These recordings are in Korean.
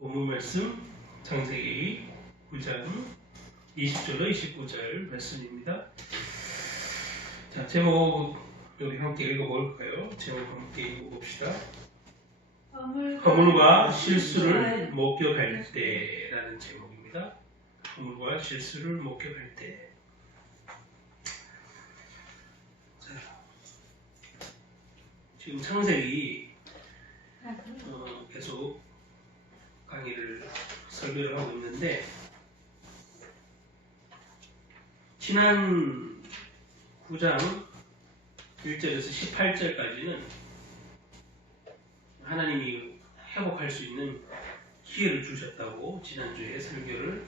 본문 말씀 창세기 9장 20절로 29절 말씀입니다. 자, 제목 우리 함께 읽어볼까요? 제목 함께 읽어봅시다. 허물과 실수를 목격할 때라는 제목입니다. 허물과 실수를 목격할 때. 자, 지금 창세기 계속 강의를 설교를 하고 있는데, 지난 9장 1절에서 18절까지는 하나님이 회복할 수 있는 기회를 주셨다고 지난주에 설교를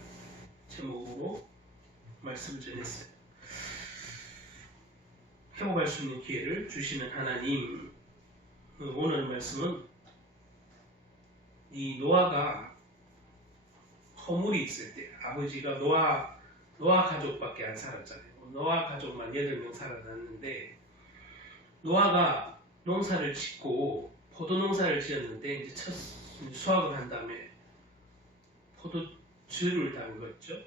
제목으로 말씀을 전했어요. 회복할 수 있는 기회를 주시는 하나님. 오늘 말씀은 이 노아가 허물이 있을 때, 아버지가 노아 가족밖에 안 살았잖아요. 노아 가족만 8명 살아났는데, 노아가 농사를 짓고 포도 농사를 지었는데 이제 첫 수확을 한 다음에 포도주를 담궜죠.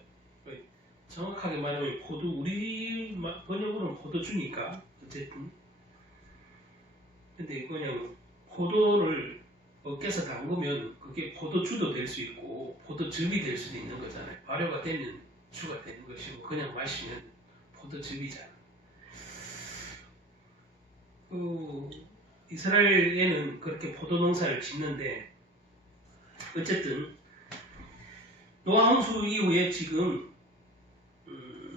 정확하게 말하면 우리 번역으로는 포도주니까 어쨌든. 근데 그냥 포도를 어깨에서 담그면 그게 포도주도 될 수 있고 포도즙이 될 수도 있는 거잖아요. 발효가 되면 주가 되는 것이고 그냥 마시면 포도즙이잖아. 이스라엘에는 그렇게 포도 농사를 짓는데, 어쨌든 노아 홍수 이후에 지금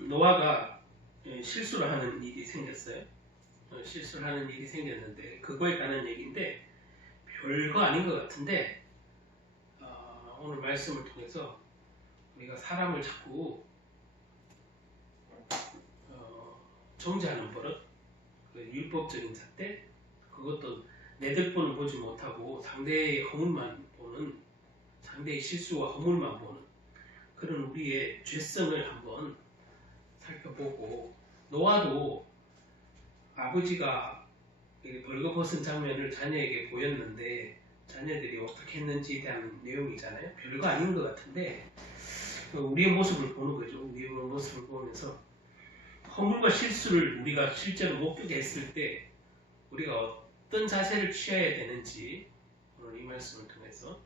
노아가 실수를 하는 일이 생겼어요. 실수를 하는 일이 생겼는데 그거에 관한 얘기인데 별거 아닌 것 같은데, 오늘 말씀을 통해서 우리가 사람을 자꾸 정죄하는 버릇, 율법적인 잣대, 그것도 내 덕분을 보지 못하고 상대의 허물만 보는, 상대의 실수와 허물만 보는 그런 우리의 죄성을 한번 살펴보고, 노아도 아버지가 벌거벗은 장면을 자녀에게 보였는데 자녀들이 어떻게 했는지에 대한 내용이잖아요. 별거 아닌 것 같은데 우리의 모습을 보는 거죠. 우리의 모습을 보면서 허물과 실수를 우리가 실제로 목격했을 때 우리가 어떤 자세를 취해야 되는지 오늘 이 말씀을 통해서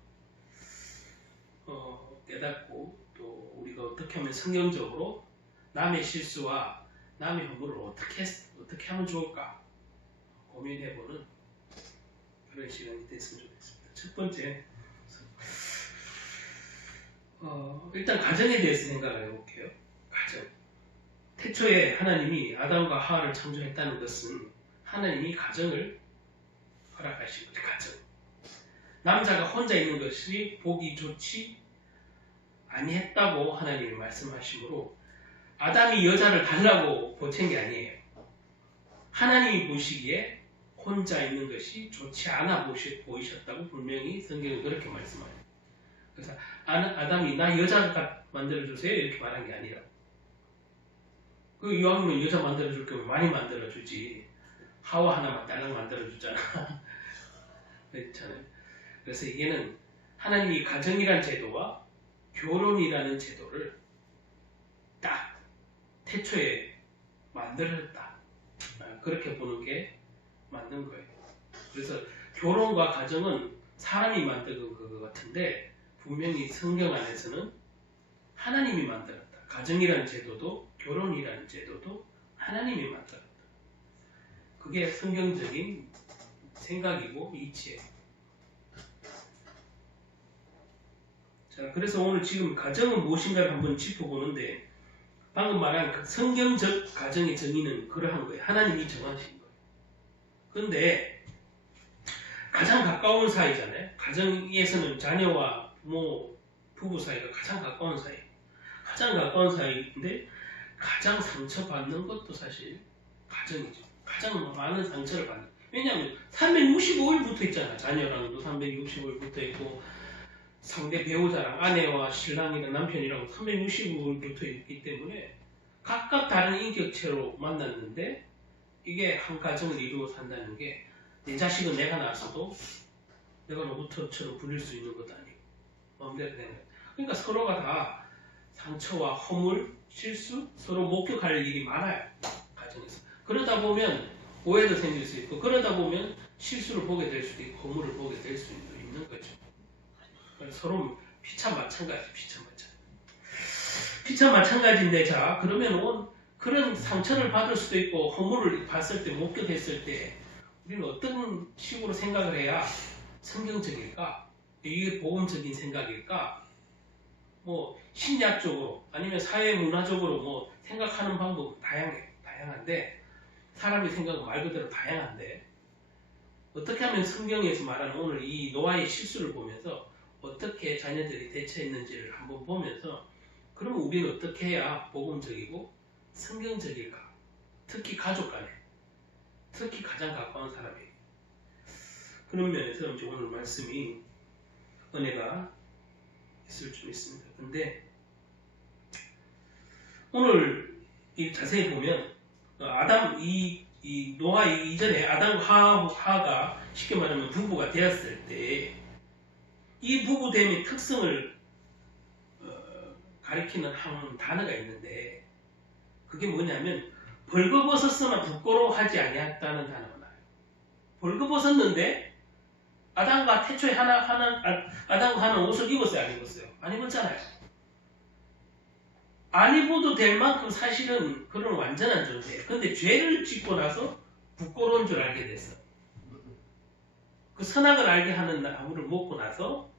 깨닫고, 또 우리가 어떻게 하면 성경적으로 남의 실수와 남의 허물을 어떻게 하면 좋을까 고민해보는 그런 시간이 됐으면 좋겠습니다. 첫 번째, 일단 가정에 대해서 생각을 해볼게요. 가정. 태초에 하나님이 아담과 하와를 창조했다는 것은 하나님이 가정을 허락하신 거죠. 가정. 남자가 혼자 있는 것이 보기 좋지 아니했다고 하나님이 말씀하시므로 아담이 여자를 달라고 보챈 게 아니에요. 하나님이 보시기에 혼자 있는 것이 좋지 않아 보이셨다고 분명히 성경은 그렇게 말씀해요. 그래서 아담이 나 여자 만들어주세요 이렇게 말한 게 아니라, 이왕이면 여자 만들어줄 거면 많이 만들어주지, 하와 하나만 딸랑 만들어주잖아. 그렇잖아요. 그래서 이게는 하나님이 가정이란 제도와 결혼이라는 제도를 딱 태초에 만들었다, 그렇게 보는 게 맞는 거예요. 그래서 결혼과 가정은 사람이 만든 것 같은데 분명히 성경 안에서는 하나님이 만들었다. 가정이라는 제도도 결혼이라는 제도도 하나님이 만들었다. 그게 성경적인 생각이고 이치예요. 자, 그래서 오늘 지금 가정은 무엇인가를 한번 짚어보는데, 방금 말한 그 성경적 가정의 정의는 그러한 거예요. 하나님이 정하신 거예요. 그런데 가장 가까운 사이잖아요. 가정에서는 자녀와 부부 사이가 가장 가까운 사이. 가장 가까운 사이인데 가장 상처받는 것도 사실 가정이죠. 가장 많은 상처를 받는. 왜냐하면 365일 붙어 있잖아. 자녀랑도 365일 붙어 있고, 상대 배우자랑 아내와 신랑이랑 남편이랑 365일 붙어 있기 때문에 각각 다른 인격체로 만났는데, 이게 한 가정을 이루어 산다는 게 내 자식은 내가 낳았어도 내가 로봇처럼 부릴 수 있는 것도 아니고, 마음대로 되는 거예요. 그러니까 서로가 다 상처와 허물, 실수, 서로 목격할 일이 많아요. 가정에서. 그러다 보면 오해도 생길 수 있고, 그러다 보면 실수를 보게 될 수도 있고, 허물을 보게 될 수도 있는 거죠. 서로 피차 마찬가지, 피차 마찬가지인데, 자, 그러면 그런 상처를 받을 수도 있고, 허물을 봤을 때, 목격했을 때, 우리는 어떤 식으로 생각을 해야 성경적일까? 이게 복음적인 생각일까? 뭐 심리학적으로 아니면 사회 문화적으로 뭐 생각하는 방법은 다양한데 사람의 생각은 말 그대로 다양한데 어떻게 하면 성경에서 말하는 오늘 이 노아의 실수를 보면서 어떻게 자녀들이 대처했는지를 한번 보면서 그러면 우리는 어떻게 해야 복음적이고 성경적일까? 특히 가족 간에 특히 가장 가까운 사람이 그런 면에서 이제 오늘 말씀이 은혜가 있을 줄 믿습니다. 근데 오늘 이 자세히 보면 아담 이 노아 이전에 아담과 하가 쉽게 말하면 부부가 되었을 때 이 부부됨의 특성을 가리키는 한 단어가 있는데 그게 뭐냐면 벌거벗었으나 부끄러워하지 아니했다는 단어가 나와요. 벌거벗었는데 아담과 태초에 아담과 하나는 옷을 입었어요, 안 입었어요? 안 입었잖아요. 안 입어도 될 만큼 사실은 그런 완전한 존재예요. 근데 죄를 짓고 나서 부끄러운 줄 알게 됐어. 그 선악을 알게 하는 나무를 먹고 나서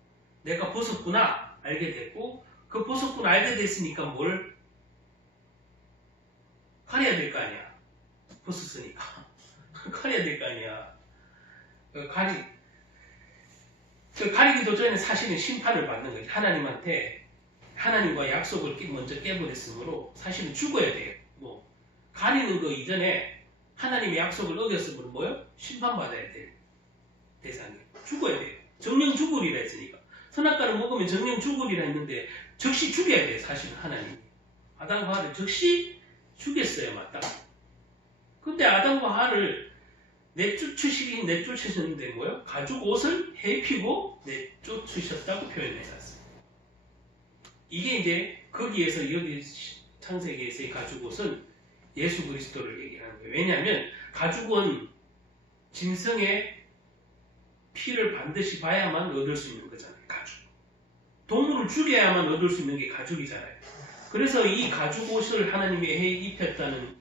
내가 벗었구나 알게 됐고 그 벗었구나 알게 됐으니까 뭘 가려야 될 거 아니야. 벗었으니까. 가려야 될 거 아니야. 가리기도 전에 사실은 심판을 받는 거지. 하나님한테 하나님과 약속을 먼저 깨버렸으므로 사실은 죽어야 돼요. 뭐 가리는 거 이전에 하나님의 약속을 어겼으므로 뭐요? 심판받아야 될 대상이 죽어야 돼요. 정령 죽으리라 했으니까. 선악과를 먹으면 정령 죽으리라 했는데 즉시 죽여야 돼요. 사실은 하나님. 아담과 하를 즉시 죽였어요. 맞다. 근데 아담과 하를 내쫓으셨는데 뭐요? 가죽 옷을 해입히고 내쫓으셨다고 표현해놨어요. 이게 이제 거기에서 여기 창세기에서의 가죽 옷은 예수 그리스도를 얘기하는 거예요. 왜냐하면 가죽은 짐승의 피를 반드시 봐야만 얻을 수 있는 거잖아요. 가죽. 동물을 죽여야만 얻을 수 있는 게 가죽이잖아요. 그래서 이 가죽 옷을 하나님이 해 입혔다는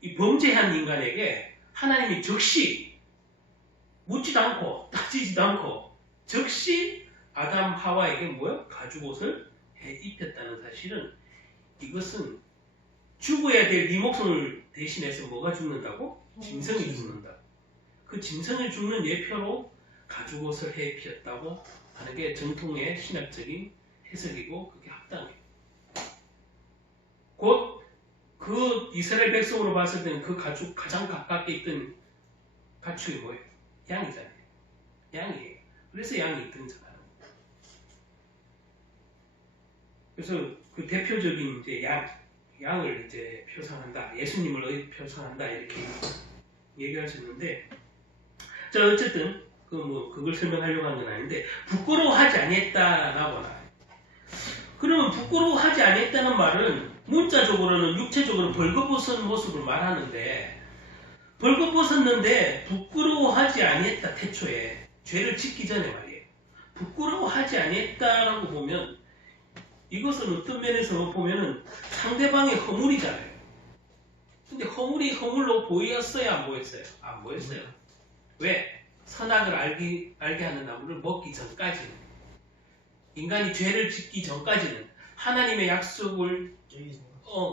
이 범죄한 인간에게 하나님이 즉시 묻지도 않고 따지지도 않고 즉시 아담 하와에게 뭐요? 가죽 옷을 해 입혔다는 사실은 이것은 죽어야 될 네 목숨을 대신해서 뭐가 죽는다고? 짐승이 죽는다. 그 짐승을 죽는 예표로 가죽 옷을 해 입혔다고 하는 게 정통의 신학적인 해석이고 그게 합당해요. 곧 그 이스라엘 백성으로 봤을 때는 그 가죽 가장 가깝게 있던 가축이 뭐예요? 양이잖아요. 양이에요. 그래서 양이 등장하는 거예요. 그래서 그 대표적인 이제 양을 이제 표상한다. 예수님을 표상한다. 이렇게 얘기할 수 있는데 자 어쨌든 그걸 설명하려고 하는 건 아닌데 부끄러워하지 아니했다라고 하나. 그러면 부끄러워하지 아니했다는 말은 문자적으로는 육체적으로 벌거벗은 모습을 말하는데 벌거벗었는데 부끄러워하지 아니했다. 태초에 죄를 짓기 전에 말이에요. 부끄러워하지 아니했다라고 보면 이것은 어떤 면에서 보면은 상대방의 허물이잖아요. 근데 허물이 허물로 보였어요? 안 보였어요? 안 보였어요. 왜? 선악을 알게 하는 나무를 먹기 전까지는 인간이 죄를 짓기 전까지는 하나님의 약속을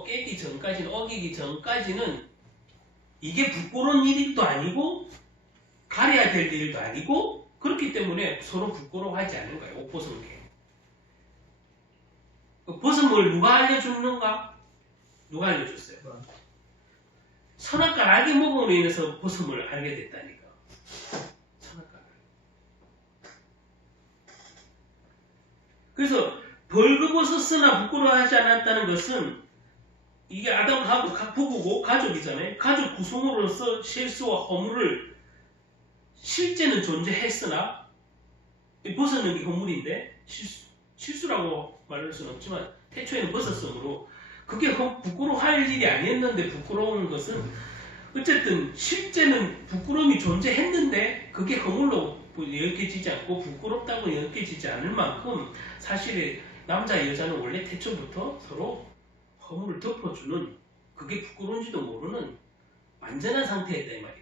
깨기 전까지는 어기기 전까지는 이게 부끄러운 일도 아니고 가려야 될 일도 아니고 그렇기 때문에 서로 부끄러워하지 않는 거예요. 옷 벗은 게. 벗음을 누가 알려주는가? 누가 알려줬어요? 선악과를 알게 먹음으로 인해서 벗음을 알게 됐다니까. 선악과를. 그래서 벌거벗었으나 부끄러워하지 않았다는 것은 이게 아담하고 부부고 가족이잖아요. 가족 구성으로서 실수와 허물을 실제는 존재했으나 벗어는 게 허물인데 실수라고 말할 수는 없지만 태초에는 벗었으므로 그게 부끄러워할 일이 아니었는데 부끄러운 것은 어쨌든 실제는 부끄러움이 존재했는데 그게 허물로 여겨지지 않고 부끄럽다고 여겨지지 않을 만큼 사실 남자 여자는 원래 태초부터 서로 허물을 덮어주는 그게 부끄러운지도 모르는 완전한 상태였다 이 말이에요.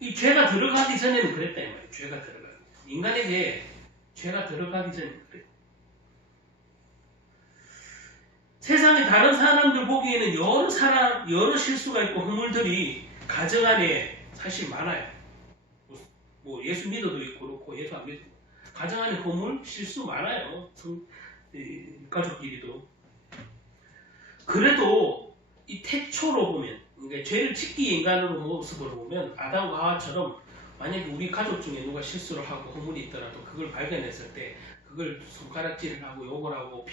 이 죄가 들어가기 전에는 그랬다 이 말이에요. 죄가 들어가기 전. 인간에게 죄가 들어가기 전에는 그랬다. 세상에 다른 사람들 보기에는 여러 실수가 있고 허물들이 가정 안에 사실 많아요. 뭐 예수 믿어도 있고 그렇고 예수 안 믿어도 가정 안에 허물 실수 많아요. 가족끼리도. 그래도 이 태초로 보면 그러니까 죄를 짓기 인간으로 모습으로 보면 아담과 하와처럼 만약에 우리 가족 중에 누가 실수를 하고 허물이 있더라도 그걸 발견했을 때 그걸 손가락질을 하고 욕을 하고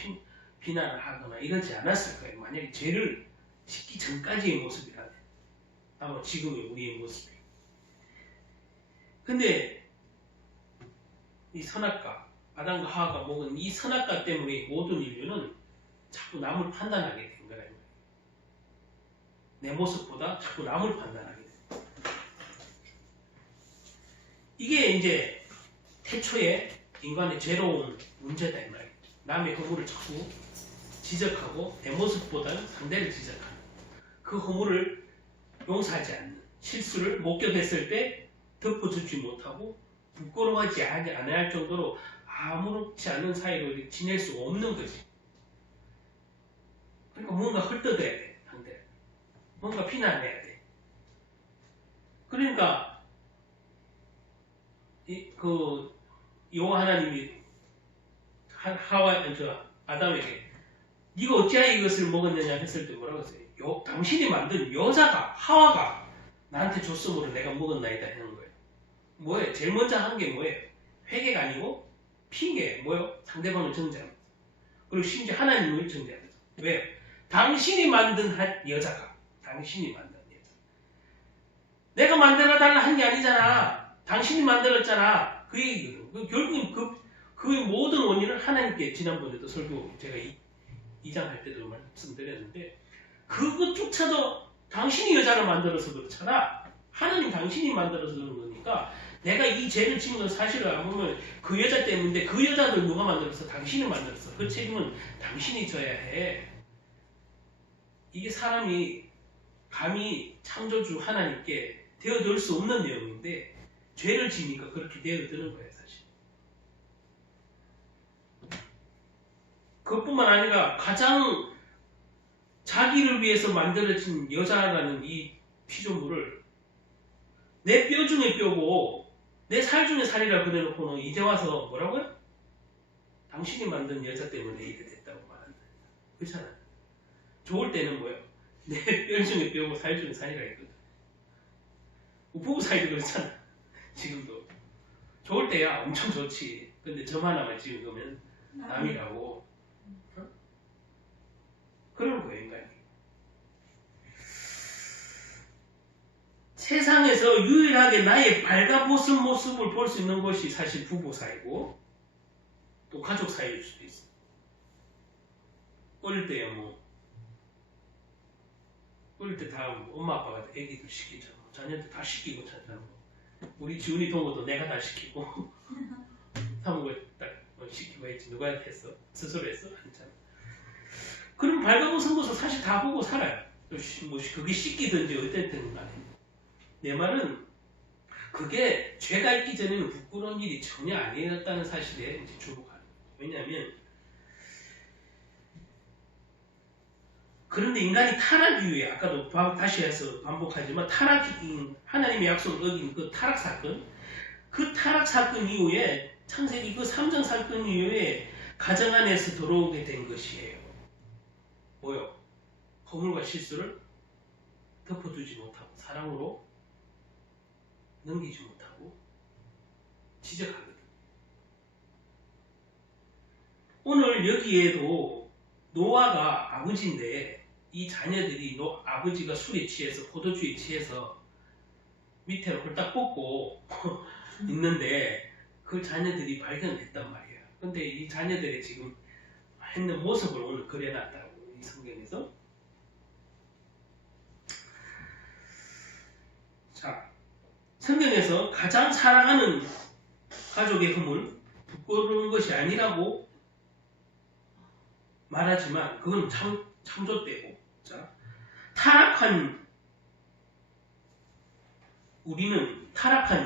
비난을 하거나 이러지 않았을 거예요. 만약에 죄를 짓기 전까지의 모습이라면 아마 지금의 우리의 모습이. 근데 이 선악과 아담과 하와가 먹은 이 선악과 때문에 모든 인류는 자꾸 남을 판단하게 된 거예요. 내 모습보다 자꾸 남을 판단하게 된 거예요. 이게 이제 태초에 인간의 죄로운 문제다 이 말이에요. 남의 허물을 자꾸 지적하고 내 모습보다는 상대를 지적하는 그 허물을 용서하지 않는 실수를 목격했을 때 덮어주지 못하고 부끄러워하지 않아야 할 정도로 아무렇지 않은 사이로 지낼 수 없는 거지. 그러니까 뭔가 헐뜯어야 돼 상대를. 뭔가 비난해야 돼. 그러니까 여호와 하나님이 아담에게 네가 어찌하여 이것을 먹었느냐 했을 때 뭐라고 했어요? 당신이 만든 여자가 하와가 나한테 줬으므로 내가 먹었나이다 하는 거예요. 뭐예요? 제일 먼저 한 게 뭐예요? 회개가 아니고 핑계. 뭐예요? 상대방을 정죄하면서. 그리고 심지어 하나님을 정죄하면서. 왜요? 당신이 만든 여자가 당신이 만든 여자. 내가 만들어달라 한 게 아니잖아. 당신이 만들었잖아. 그 얘기거든. 결국은 그 모든 원인을 하나님께 지난번에도 설교 제가 2장 할 때도 말씀드렸는데 그것조차도 당신이 여자를 만들어서 그렇잖아. 하나님 당신이 만들어서 그런 거니까 내가 이 죄를 지은 건 사실을 안 보면 그 여자 때문인데 그 여자를 누가 만들어서? 당신이 만들었어. 그 책임은 당신이 져야 해. 이게 사람이 감히 창조주 하나님께 되어들 수 없는 내용인데 죄를 지니까 그렇게 되어드는 거예요. 사실. 그것뿐만 아니라 가장 자기를 위해서 만들어진 여자라는 이 피조물을 내 뼈 중에 뼈고 내 살 중에 살이라 그래놓고는 이제 와서 뭐라고요? 당신이 만든 여자 때문에 이렇게 됐다고 말한다. 그렇잖아. 좋을 때는 뭐예요? 내 뼈 중에 뼈고 살 중에 살이라 했거든. 부부 사이도 그렇잖아. 지금도. 좋을 때야 엄청 좋지. 근데 점 하나만 찍으면 남이라고. 어? 그런 거예요, 인간이. 세상에서 유일하게 나의 발가벗은 모습을 볼 수 있는 것이 사실 부부 사이고 또 가족 사이일 수도 있어. 어릴 때야 어릴 때 다 엄마 아빠가 애기들 시키잖아. 자녀들 다 시키고 자잖아. 우리 지훈이 동호도 내가 다 시키고 사무가 딱 시키고 했지. 누가 했어? 스스로 했어? 아니잖아. 그럼 발가벗은 것을 사실 다 보고 살아요. 뭐 그게 씻기든지 어쨌든 간에. 내 말은 그게 죄가 있기 전에는 부끄러운 일이 전혀 아니었다는 사실에 이제 주목하는 거예요. 왜냐하면 그런데 인간이 타락 이후에 아까도 다시 해서 반복하지만 하나님의 약속을 어긴 그 타락 사건 이후에 창세기 그 3장 사건 이후에 가정 안에서 들어오게 된 것이에요. 뭐요? 허물과 실수를 덮어두지 못하고 사랑으로 넘기지 못하고 지적하거든. 오늘 여기에도 노아가 아버지인데 이 자녀들이 아버지가 술에 취해서 포도주에 취해서 밑에 홀딱 뽑고 있는데 그 자녀들이 발견됐단 말이에요. 근데 이 자녀들이 지금 했는 모습을 오늘 그려놨다고 이 성경에서. 자, 성경에서 가장 사랑하는 가족의 흠을 부끄러운 것이 아니라고 말하지만 그건 참조되고, 자, 타락한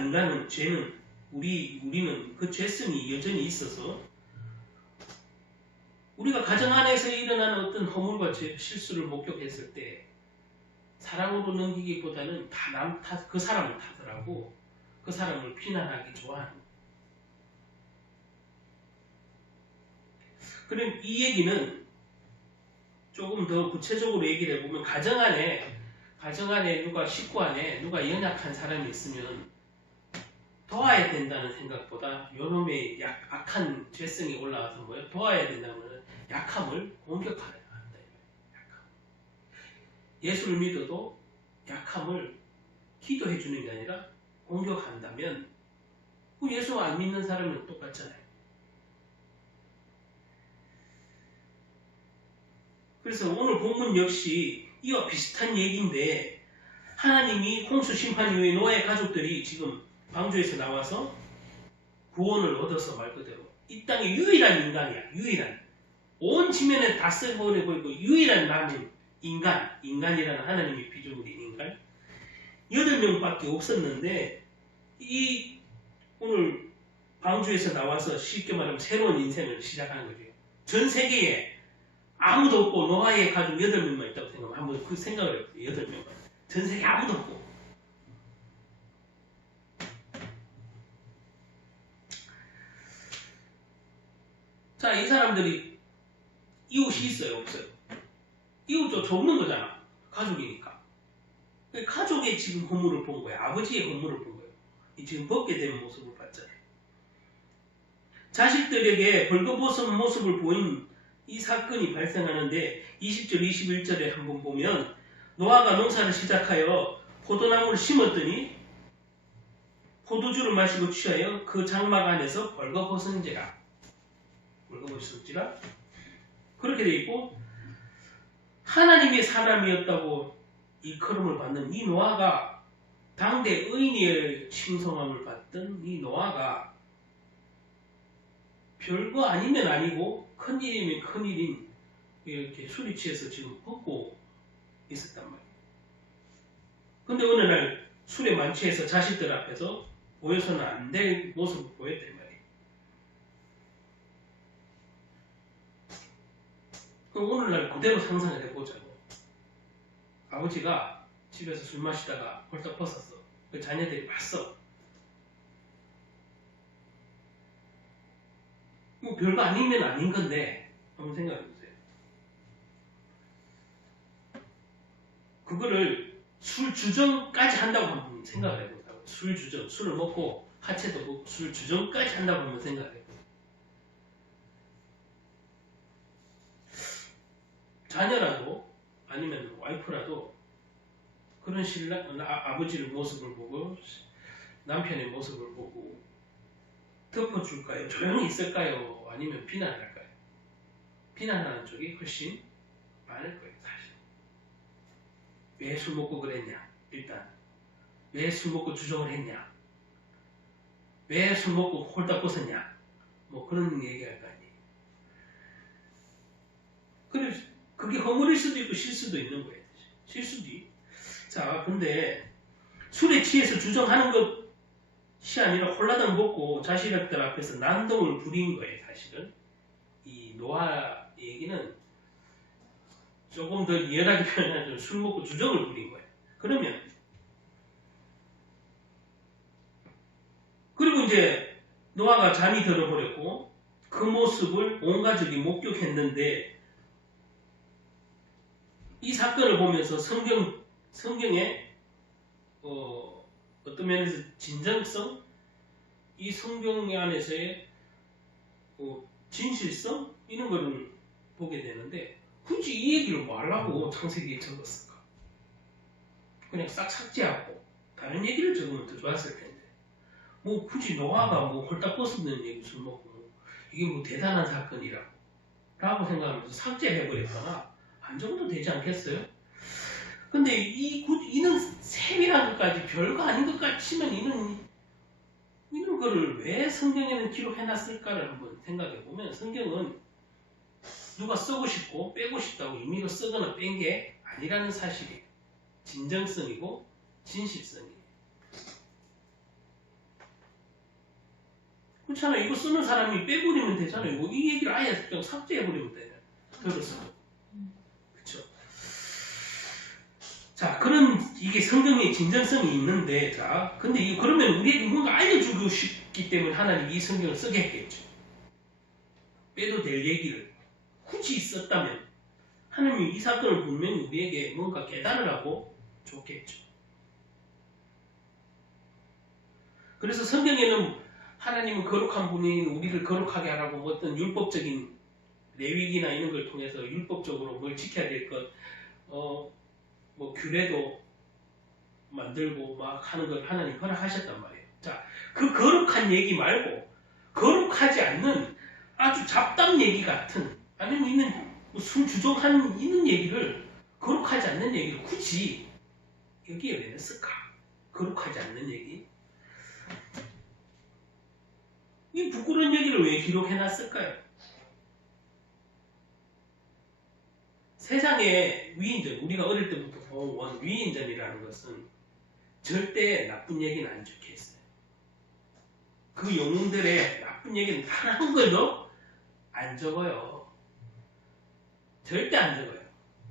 인간은 죄는 우리는 그 죄성이 여전히 있어서 우리가 가정 안에서 일어나는 어떤 허물과 실수를 목격했을 때 사랑으로 넘기기보다는 그 사람을 탓하라고 그 사람을 비난하기 좋아하는 거예요. 그럼 이 얘기는 조금 더 구체적으로 얘기를 해보면 가정 안에 식구 안에 누가 연약한 사람이 있으면 도와야 된다는 생각보다 요놈의 악한 죄성이 올라와서 뭐예요? 도와야 된다면 약함을 공격하려 한다. 약함. 예수를 믿어도 약함을 기도해 주는 게 아니라 공격한다면 예수 안 믿는 사람은 똑같잖아요. 그래서 오늘 본문 역시 이와 비슷한 얘기인데 하나님이 홍수 심판 이후에 노아의 가족들이 지금 방주에서 나와서 구원을 얻어서 말 그대로 이 땅의 유일한 인간이야. 유일한. 온 지면에 다 쓸어버리고 유일한 남은 인간이라는 하나님의 피조물인 인간 8명밖에 없었는데 이 오늘 방주에서 나와서 쉽게 말하면 새로운 인생을 시작하는 거죠. 전 세계에 아무도 없고 노아의 가족 8명만 있다고 생각하면 한번 그 생각을 해보세요. 8명만. 전 세계에 아무도 없고. 자, 이 사람들이 이웃이 있어요? 없어요? 이웃조차 없는 거잖아. 가족이니까. 가족의 지금 허물을 본 거예요. 아버지의 허물을 본 거예요. 지금 벗게 된 모습을 봤잖아요. 자식들에게 벌거벗은 모습을 보인 이 사건이 발생하는데 20절, 21절에 한번 보면 노아가 농사를 시작하여 포도나무를 심었더니 포도주를 마시고 취하여 그 장막 안에서 벌거벗은지라 그렇게 돼 있고 하나님의 사람이었다고 일컬음을 받는 이 노아가 당대 의인의 칭송함을 받던 이 노아가 별거 아니면 아니고 큰일이면 큰일인 이렇게 술이 취해서 지금 벗고 있었단 말이에요. 근데 어느 날 술에 만취해서 자식들 앞에서 보여서는 안 될 모습을 보였단 말이에요. 그럼 오늘날 그대로 상상을 해보자고. 아버지가 집에서 술 마시다가 홀딱 벗었어. 그 자녀들이 봤어. 뭐 별거 아니면 아닌 건데 한번 생각해보세요. 그거를 술 주정까지 한다고 한번 생각을 해보자고. 술 주정, 술을 먹고 하체도 먹고 술 주정까지 한다고 한번 생각을 해보세요. 자녀라도 아니면 와이프라도 그런 아버지의 모습을 보고 남편의 모습을 보고 덮어줄까요? 조용히 있을까요? 아니면 비난할까요? 비난하는 쪽이 훨씬 많을 거예요, 사실. 왜 술 먹고 그랬냐? 일단 왜 술 먹고 주정을 했냐? 왜 술 먹고 홀딱 벗었냐? 뭐 그런 얘기할 거 아니에요. 그래, 그게 허물일 수도 있고 실수도 있는 거예요. 실수도. 자, 근데 술에 취해서 주정하는 것이 아니라 홀라당 먹고 자식들 앞에서 난동을 부린 거예요, 사실은. 이 노아 얘기는 조금 더 리얼하게 표현하자면 술 먹고 주정을 부린 거예요. 그러면 그리고 이제 노아가 잠이 들어버렸고 그 모습을 온 가족이 목격했는데 이 사건을 보면서 성경의 어떤 면에서 진정성, 이 성경 안에서의 진실성 이런 거를 보게 되는데 굳이 이 얘기를 뭐 하려고 창세기에 적었을까? 그냥 싹 삭제하고 다른 얘기를 적으면 더 좋았을 텐데. 뭐 굳이 노아가 뭐 홀딱 벗어든 얘기 술 먹고 이게 뭐 대단한 사건이라고 라고 생각하면서 삭제해버렸거나 안 적어도 되지 않겠어요? 근데 이는 세밀한 것까지 별거 아닌 것 같지만 이런 거를 왜 성경에는 기록해놨을까를 한번 생각해보면 성경은 누가 쓰고 싶고 빼고 싶다고 임의로 쓰거나 뺀 게 아니라는 사실이 진정성이고 진실성이에요. 그렇잖아요. 이거 쓰는 사람이 빼버리면 되잖아요. 뭐 이 얘기를 아예 그냥 삭제해버리면 되잖아요. 들었어. 그쵸. 자, 그런 이게 성경의 진정성이 있는데, 자, 근데 그러면 우리에게 뭔가 알려주고 싶기 때문에 하나님이 이 성경을 쓰게 했겠죠. 빼도 될 얘기를 굳이 썼다면 하나님이 이 사건을 분명히 우리에게 뭔가 깨달으 라고 줬겠죠. 그래서 성경에는 하나님은 거룩한 분인 우리를 거룩하게 하라고 어떤 율법적인 레위기나 이런 걸 통해서 율법적으로 뭘 지켜야 될 것, 뭐 규례도 만들고 막 하는 걸 하나님 허락하셨단 말이에요. 자, 그 거룩한 얘기 말고 거룩하지 않는 아주 잡담 얘기 같은 아니면 있는 순주종한 있는 얘기를 거룩하지 않는 얘기를 굳이 여기에 왜 넣었을까? 거룩하지 않는 얘기? 이 부끄러운 얘기를 왜 기록해놨을까요? 세상에 위인전, 우리가 어릴 때부터 본 위인전이라는 것은 절대 나쁜 얘기는 안 적혀있어요. 그 영웅들의 나쁜 얘기는 단 한 걸도 안 적어요. 절대 안 적어요.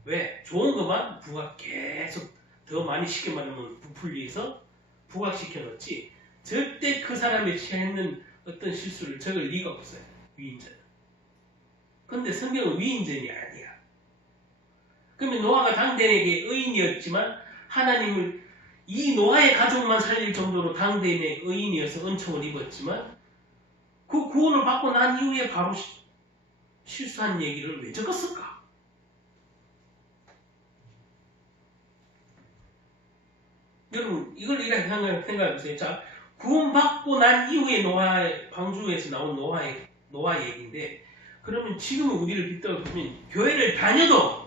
왜? 좋은 것만 부각 계속 더 많이 쉽게 말하면 부풀리해서 부각시켜 놓지 절대 그 사람이 취했는 어떤 실수를 적을 리가 없어요. 위인전은. 근데 성경은 위인전이 아니야. 그러면 노아가 당대에게 의인이었지만 하나님을 이 노아의 가족만 살릴 정도로 당대인의 의인이어서 은총을 입었지만 그 구원을 받고 난 이후에 바로 실수한 얘기를 왜 적었을까? 여러분 이걸 이렇게 생각해보세요. 자, 구원받고 난 이후에 노아의 방주에서 나온 노아 얘기인데 그러면 지금 우리를 빗대어 보면 교회를 다녀도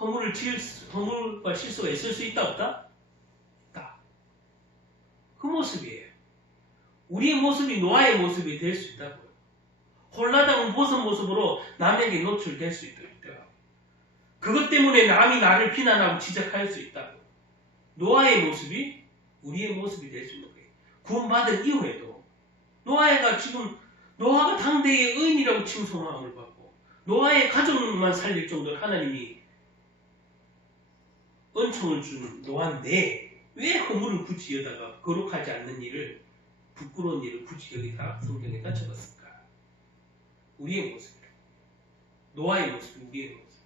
허물과 실수가 있을 수 있다 없다? 있다. 그 모습이에요. 우리의 모습이 노아의 모습이 될 수 있다고요. 홀라당 벗은 모습으로 남에게 노출될 수 있다. 그것 때문에 남이 나를 비난하고 지적할 수 있다고. 노아의 모습이 우리의 모습이 될 수 있는 거예요. 구원받은 이후에도 노아가 당대의 의인이라고 칭송함을 받고 노아의 가족만 살릴 정도로 하나님이 은총을 준 노아인데 왜 허물을 굳이 여다가 거룩하지 않는 일을 부끄러운 일을 굳이 여기다 성경에다 적었을까? 우리의 모습이에요. 노아의 모습이 우리의 모습.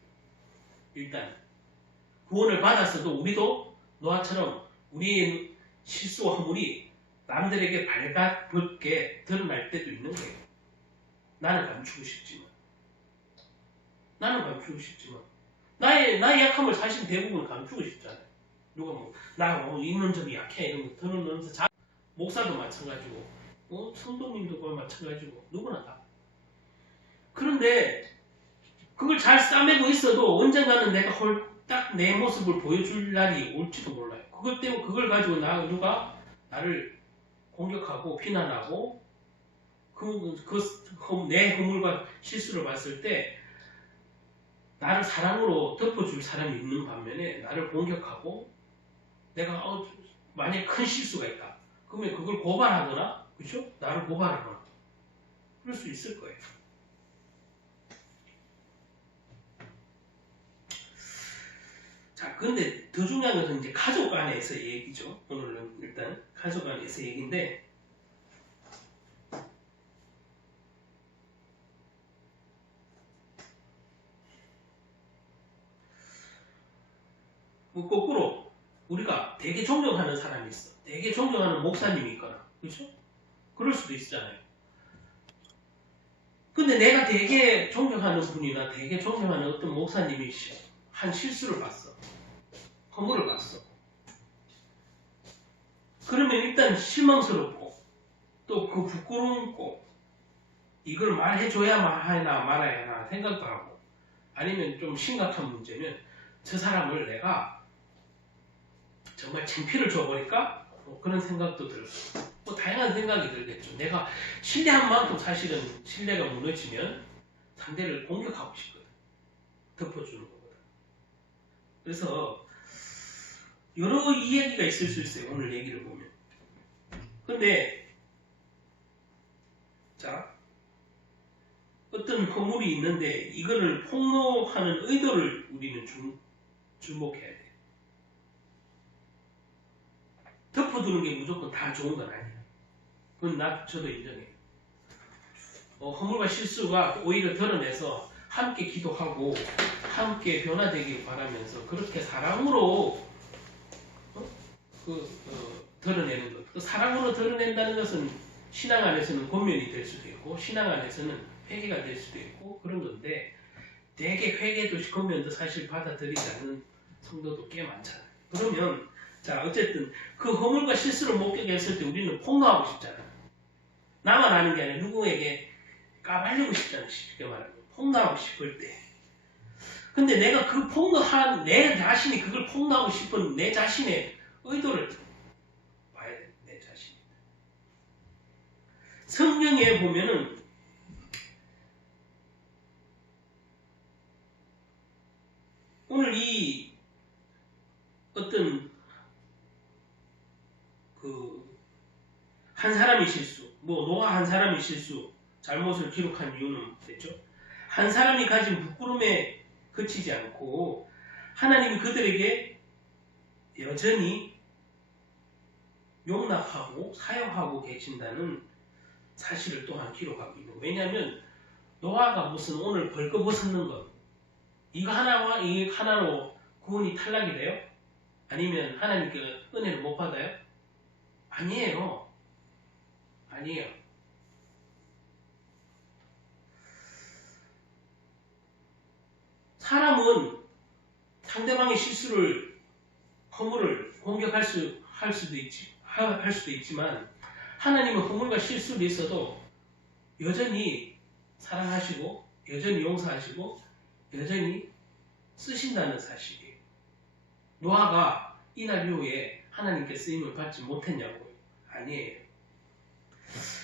일단 구원을 받았어도 우리도 노아처럼 우리의 실수와 허물이 남들에게 발갛게 드러날 때도 있는 거예요. 나는 감추고 싶지만 나의 약함을 사실 대부분 감추고 싶잖아요. 누가 나 있는 점이 약해 이런 거 드러내면서 목사도 마찬가지고 성도님도 마찬가지고 누구나 다. 그런데 그걸 잘 싸매고 있어도 언젠가는 내가 홀딱 내 모습을 보여줄 날이 올지도 몰라요. 그것 때문에 그걸 가지고 누가 나를 공격하고 비난하고 내 허물과 실수를 봤을 때 나를 사랑으로 덮어줄 사람이 있는 반면에 나를 공격하고 내가 만약에 큰 실수가 있다. 그러면 그걸 고발하거나 그렇죠? 나를 고발하거나 그럴 수 있을 거예요. 자, 근데 더 중요한 것은 이제 가족 안에서의 얘기죠. 오늘은 일단 가족 안에서 얘기인데 거꾸로 우리가 되게 존경하는 사람이 있어. 되게 존경하는 목사님이 있거나 그렇죠? 그럴 수도 있잖아요. 근데 내가 되게 존경하는 분이나 되게 존경하는 어떤 목사님이 한 실수를 봤어. 허물을 봤어. 그러면 일단 실망스럽고 또 그 부끄럽고 이걸 말해줘야 하나 말아야 하나 생각도 하고 아니면 좀 심각한 문제는 저 사람을 내가 정말 창피를 줘버릴까? 그런 생각도 들고 뭐 다양한 생각이 들겠죠. 내가 신뢰한 만큼 사실은 신뢰가 무너지면 상대를 공격하고 싶거든. 덮어주는 거거든. 그래서 여러 이야기가 있을 수 있어요. 오늘 얘기를 보면. 근데 자 어떤 허물이 있는데 이거를 폭로하는 의도를 우리는 주목해야 돼. 덮어두는 게 무조건 다 좋은 건 아니야. 그건 저도 인정해요. 허물과 실수가 오히려 드러내서 함께 기도하고 함께 변화되길 바라면서 그렇게 사랑으로 드러내는 것. 그 사랑으로 드러낸다는 것은 신앙 안에서는 권면이 될 수도 있고 신앙 안에서는 회개가 될 수도 있고 그런 건데 되게 회개도 권면도 사실 받아들이지 않는 성도도 꽤 많잖아요. 그러면 자 어쨌든 그 허물과 실수를 목격했을 때 우리는 폭로하고 싶잖아요. 나만 아는 게 아니라 누구에게 까발리고 싶잖아요. 쉽게 말하면 폭로하고 싶을 때. 근데 내가 그 폭로한 내 자신이 그걸 폭로하고 싶은 내 자신의 의도를 봐야 돼. 내 자신. 성경에 보면은 오늘 이 어떤 한 사람이 실수, 노아 한 사람이 실수, 잘못을 기록한 이유는 됐죠. 한 사람이 가진 부끄러움에 그치지 않고 하나님이 그들에게 여전히 용납하고 사용하고 계신다는 사실을 또한 기록하고 있는 거예요. 왜냐하면 노아가 무슨 오늘 벌거벗는 것 이거 하나로 구원이 탈락이 돼요? 아니면 하나님께 은혜를 못 받아요? 아니에요. 아니에요. 사람은 상대방의 실수를 허물을 공격할 수도 있지만 하나님은 허물과 실수를 있어도 여전히 사랑하시고 여전히 용서하시고 여전히 쓰신다는 사실이에요. 노아가 이날 이후에 하나님께 쓰임을 받지 못했냐고요? 아니에요.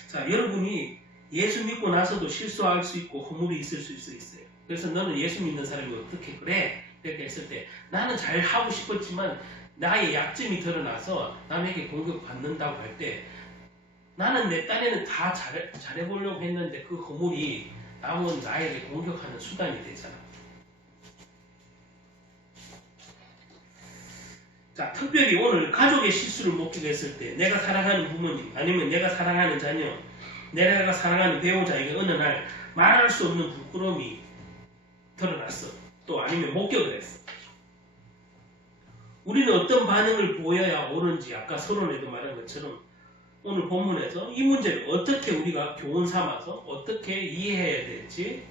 자, 여러분이 예수 믿고 나서도 실수할 수 있고 허물이 있을 수 있어요. 그래서 너는 예수 믿는 사람이 어떻게 그래? 이렇게 했을 때 나는 잘 하고 싶었지만 나의 약점이 드러나서 남에게 공격받는다고 할 때 나는 내 딴에는 다 잘해보려고 했는데 그 허물이 남은 나에게 공격하는 수단이 되잖아. 자, 특별히 오늘 가족의 실수를 목격했을 때 내가 사랑하는 부모님 아니면 내가 사랑하는 자녀 내가 사랑하는 배우자에게 어느 날 말할 수 없는 부끄러움이 드러났어. 또 아니면 목격을 했어. 우리는 어떤 반응을 보여야 옳은지 아까 서론에도 말한 것처럼 오늘 본문에서 이 문제를 어떻게 우리가 교훈 삼아서 어떻게 이해해야 될지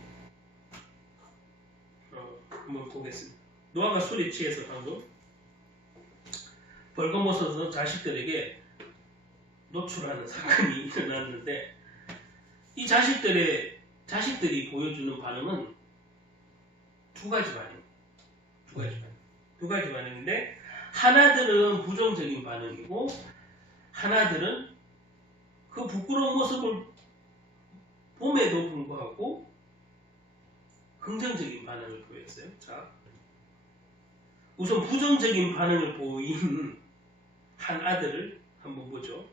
한번 보겠습니다. 노아가 술에 취해서 방금 벌거벗어서 자식들에게 노출하는 사건이 일어났는데 이 자식들이 보여주는 반응은 두 가지 반응인데 하나들은 부정적인 반응이고 하나들은 그 부끄러운 모습을 봄에도 불구하고 긍정적인 반응을 보였어요. 자, 우선 부정적인 반응을 보인 한 아들을 한번 보죠.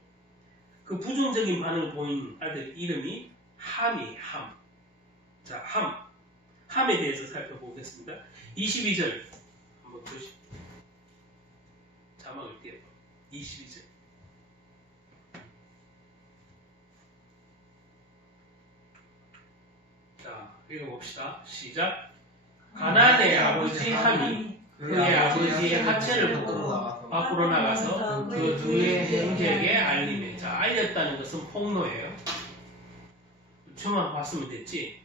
그 부정적인 반응을 보인 아들 이름이 함이에요. 함. 자, 함에 대해서 살펴보겠습니다. 22절 한번 보시죠. 자막을 띄워봐. 22절. 자, 읽어봅시다. 시작. 가나안의 아버지 함이 그의 아버지의 하체를 보고 밖으로 나가서 그 두 형제에게 알리매. 자, 알렸다는 것은 폭로예요. 저만 봤으면 됐지.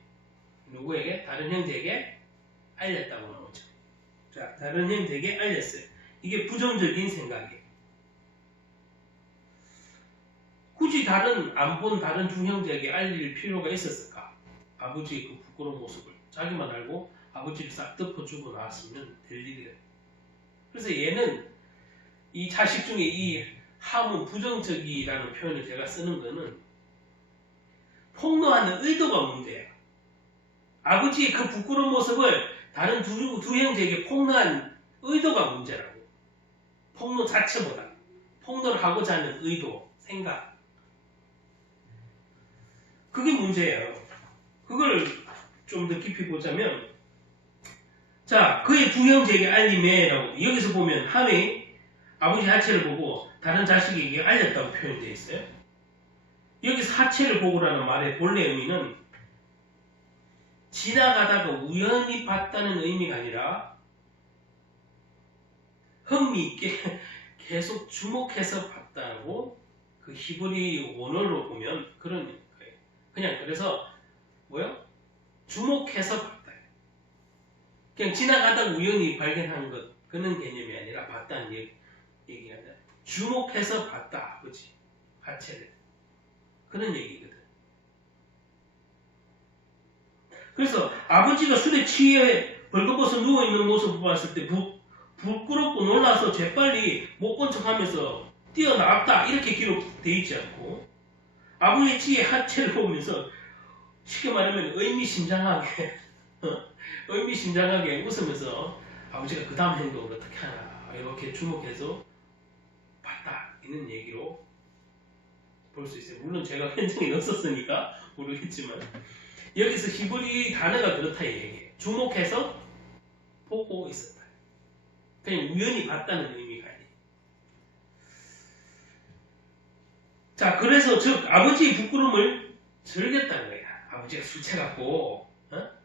누구에게? 다른 형제에게 알렸다고 나오죠. 자, 다른 형제에게 알렸어요. 이게 부정적인 생각이에요. 굳이 안 본 다른 두 형제에게 알릴 필요가 있었을까? 아버지의 그 부끄러운 모습을 자기만 알고 아버지를 싹 덮어주고 나왔으면 될 일이에요. 그래서 얘는 이 자식 중에 이 함은 부정적이라는 표현을 제가 쓰는 거는 폭로하는 의도가 문제야. 아버지의 그 부끄러운 모습을 다른 두 형제에게 폭로한 의도가 문제라고. 폭로 자체보다 폭로를 하고자 하는 의도, 생각, 그게 문제예요. 그걸 좀 더 깊이 보자면, 자, 그의 두 형제에게 알림해라고. 여기서 보면 함이 아버지 하체를 보고 다른 자식에게 알렸다고 표현되어 있어요. 여기서 하체를 보고라는 말의 본래 의미는 지나가다가 우연히 봤다는 의미가 아니라 흥미있게 계속 주목해서 봤다고, 그 히브리 원어로 보면 그런 거예요. 그냥 그래서 뭐요? 주목해서 봤다. 그냥 지나가다가 우연히 발견한 것, 그런 개념이 아니라 봤다는 얘기가 아니라 주목해서 봤다, 아버지 하체를. 그런 얘기거든. 그래서 아버지가 술에 취해 벌거벗어 누워있는 모습을 봤을 때 부끄럽고 놀라서 재빨리 못 본 척하면서 뛰어나왔다, 이렇게 기록되어 있지 않고, 아버지의 취해 하체를 보면서 쉽게 말하면 의미심장하게 웃으면서 아버지가 그 다음 행동을 어떻게 하나 이렇게 주목해서 봤다, 이런 얘기로 볼 수 있어요. 물론 제가 현장에 없었으니까 모르겠지만 여기서 히브리 단어가 그렇다 이 얘기예요. 주목해서 보고 있었다. 그냥 우연히 봤다는 의미가 아니에요. 자, 그래서 즉 아버지의 부끄러움을 즐겼다는 거야. 아버지가 술 취해갖고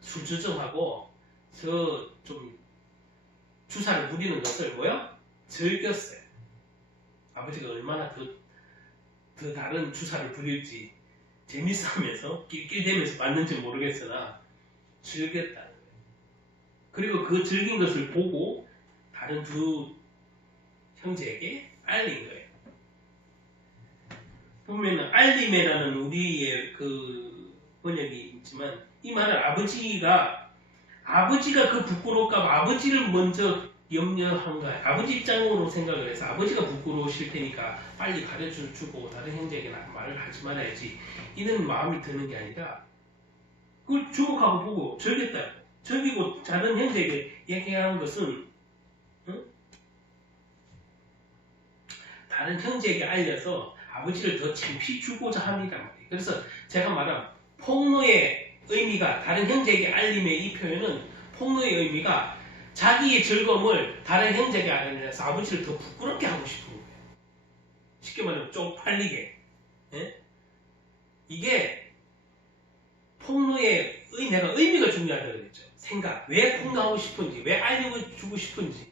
술 주정하고 저 좀 주사를 부리는 것을 뭐야? 즐겼어요. 아버지가 얼마나 더 다른 주사를 부릴지 재밌어 하면서 낄낄대면서 봤는지 모르겠으나 즐겼다는 거예요. 그리고 그 즐긴 것을 보고 다른 두 형제에게 알린 거예요. 보면 알림이라는 우리의 그 번역이 있지만, 이 말은 아버지가 그 부끄러울까 아버지를 먼저 염려한 거야. 아버지 입장으로 생각을 해서 아버지가 부끄러우실 테니까 빨리 가르쳐주고 다른 형제에게 말을 하지 말아야지, 이런 마음이 드는 게 아니라 그걸 주목하고 보고 즐겼다. 즐기고 다른 형제에게 얘기한 것은 다른 형제에게 알려서 아버지를 더 창피주고자 합니다. 그래서 제가 말한 폭로의 의미가, 다른 형제에게 알림의 이 표현은 폭로의 의미가 자기의 즐거움을 다른 형제에게 알려서 아버지를 더 부끄럽게 하고 싶은 거예요. 쉽게 말하면 쪽팔리게. 이게 폭로의 내가 의미가 중요하다고 그랬죠. 생각, 왜 폭로하고 싶은지, 왜 알려주고 싶은지.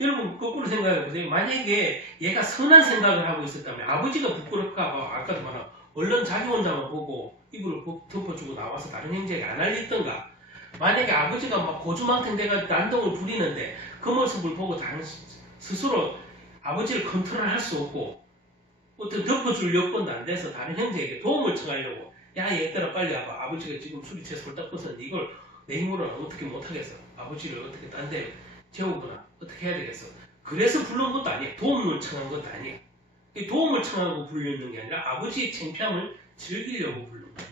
여러분 거꾸로 생각해보세요. 만약에 얘가 선한 생각을 하고 있었다면 아버지가 부끄럽까, 아까도 말한 얼른 자기 혼자만 보고 이불을 덮어주고 나와서 다른 형제에게 안 알렸던가. 만약에 아버지가 막 고주망태내가 난동을 부리는데 그 모습을 보고 스스로 아버지를 컨트롤할 수 없고 어떤 덮어줄 여건도 안 돼서 다른 형제에게 도움을 청하려고, 야 얘들아 빨리 와봐, 아버지가 지금 술이 취해서 홀딱 벗었는데 이걸 내 힘으로는 어떻게 못하겠어, 아버지를 어떻게 딴 데 재우거나 어떻게 해야 되겠어. 그래서 불러온 것도 아니야. 도움을 청한 것도 아니야. 도움을 청하고 불렸는 게 아니라 아버지의 창피함을 즐기려고 부른 거야.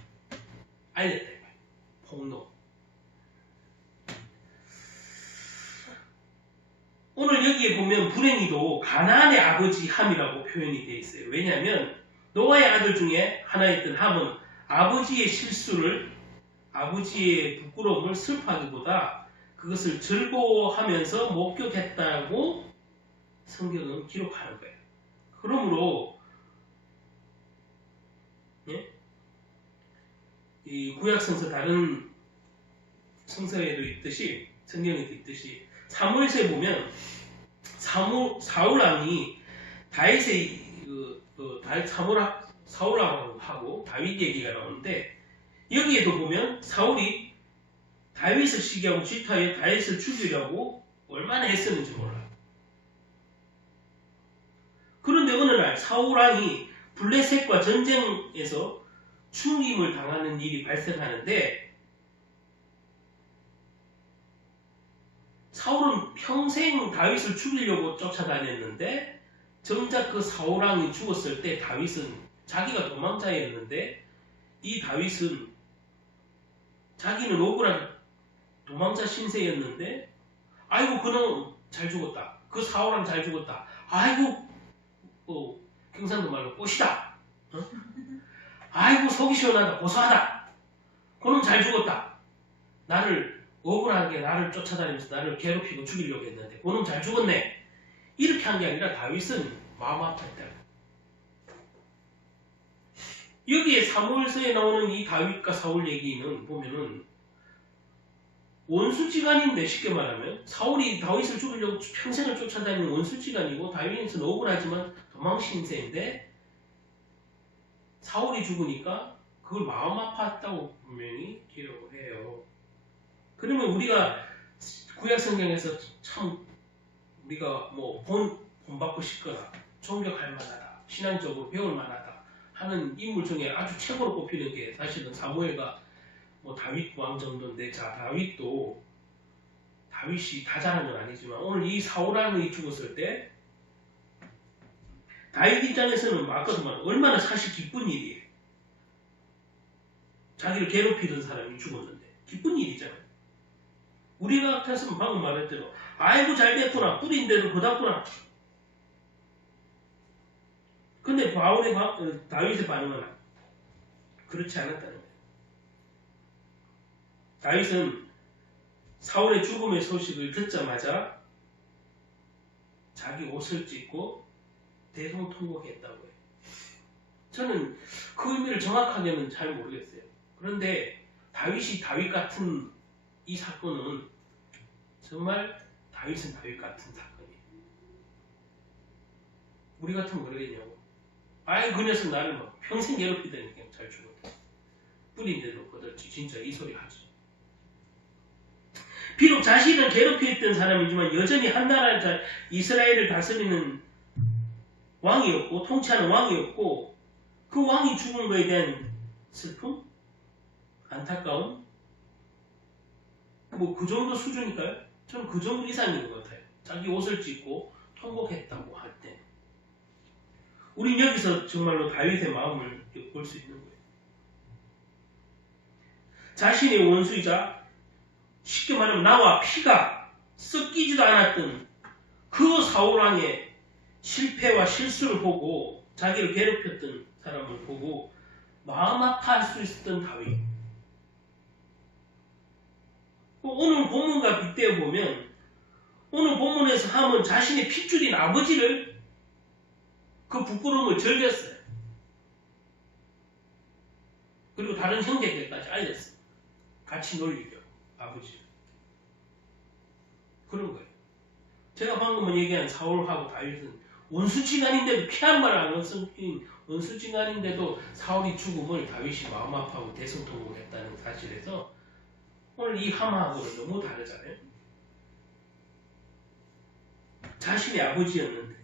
알렸다. 폭로. 오늘 여기에 보면 불행히도 가나안의 아버지 함이라고 표현이 되어 있어요. 왜냐하면 노아의 아들 중에 하나였던 함은 아버지의 실수를, 아버지의 부끄러움을 슬퍼하기보다 그것을 즐거워하면서 목격했다고 성경은 기록하는 거예요. 그러므로 이 구약 성서 다른 성서에도 있듯이, 성경에도 있듯이 사무엘서에 보면 사울 왕이 다윗의 사울 왕하고 다윗 얘기가 나오는데, 여기에도 보면 사울이 다윗을 시기하고 질타해 다윗을 죽이려고 얼마나 애쓰는지 몰라. 어느 날 사울왕이 블레셋과 전쟁에서 죽임을 당하는 일이 발생하는데 사울은 평생 다윗을 죽이려고 쫓아다녔는데 정작 그 사울왕이 죽었을 때 다윗은 자기가 도망자였는데 이 다윗은 자기는 억울한 도망자 신세였는데 아이고 그놈 잘 죽었다. 그 사울왕 잘 죽었다. 아이고 경상도 말로 꽃이다. 어? 아이고 속이 시원하다. 고소하다. 그놈 잘 죽었다. 나를 억울하게 나를 쫓아다니면서 나를 괴롭히고 죽이려고 했는데 그놈 잘 죽었네. 이렇게 한 게 아니라 다윗은 마음 아팠다. 여기에 사무엘서에 나오는 이 다윗과 사울 얘기는 보면은 원수지간인데 쉽게 말하면 사울이 다윗을 죽이려고 평생을 쫓아다니는 원수지간이고 다윗은 억울하지만 도망신세인데 사울이 죽으니까 그걸 마음 아팠다고 분명히 기록을 해요. 그러면 우리가 구약성경에서 참 우리가 뭐 본받고 싶거나 존경할 만하다, 신앙적으로 배울 만하다 하는 인물 중에 아주 최고로 꼽히는 게 사실은 사무엘과 뭐 다윗 왕 정도인데, 자 다윗이 다 잘한 건 아니지만 오늘 이 사울왕이 죽었을 때 다윗 입장에서는 아까도 얼마나 사실 기쁜 일이에요. 자기를 괴롭히던 사람이 죽었는데 기쁜 일이잖아요. 우리가 같았으면 방금 말했대로 아이고 잘 됐구나, 뿌린대로 거뒀구나. 근데 다윗의 반응은 그렇지 않았다는 거예요. 다윗은 사울의 죽음의 소식을 듣자마자 자기 옷을 찢고 대성통곡했다고 해요. 저는 그 의미를 정확하게는 잘 모르겠어요. 그런데 다윗이 다윗 같은 이 사건은 정말 다윗은 다윗 같은 사건이에요. 우리 같으면 그러겠냐고. 아이 그 녀석 나를 막 평생 괴롭히다니까 잘 죽었다. 뿌린데도 거들지. 진짜 이 소리 하지. 비록 자신을 괴롭히했던 사람이지만 여전히 한 나라를 이스라엘을 다스리는 왕이었고 통치하는 왕이었고 그 왕이 죽은 거에 대한 슬픔? 안타까움? 뭐 그 정도 수준일까요? 저는 그 정도 이상인 것 같아요. 자기 옷을 찢고 통곡했다고 할 때. 우린 여기서 정말로 다윗의 마음을 볼 수 있는 거예요. 자신의 원수이자 쉽게 말하면 나와 피가 섞이지도 않았던 그 사울왕의 실패와 실수를 보고 자기를 괴롭혔던 사람을 보고 마음 아파할 수 있었던 다윗. 오늘 본문과 빗대어 보면 오늘 본문에서 함은 자신의 핏줄인 아버지를 그 부끄러움을 즐겼어요. 그리고 다른 형제들까지 알렸어요. 같이 놀리려고 아버지를. 그런 거예요. 제가 방금 얘기한 사울하고 다윗은 원수지간인데도 피 한 말 안 섞인 원수지간인데도 사울이 죽음을 다윗이 마음 아파하고 대성통곡했다는 사실에서 오늘 이 함하고는 너무 다르잖아요. 자신의 아버지였는데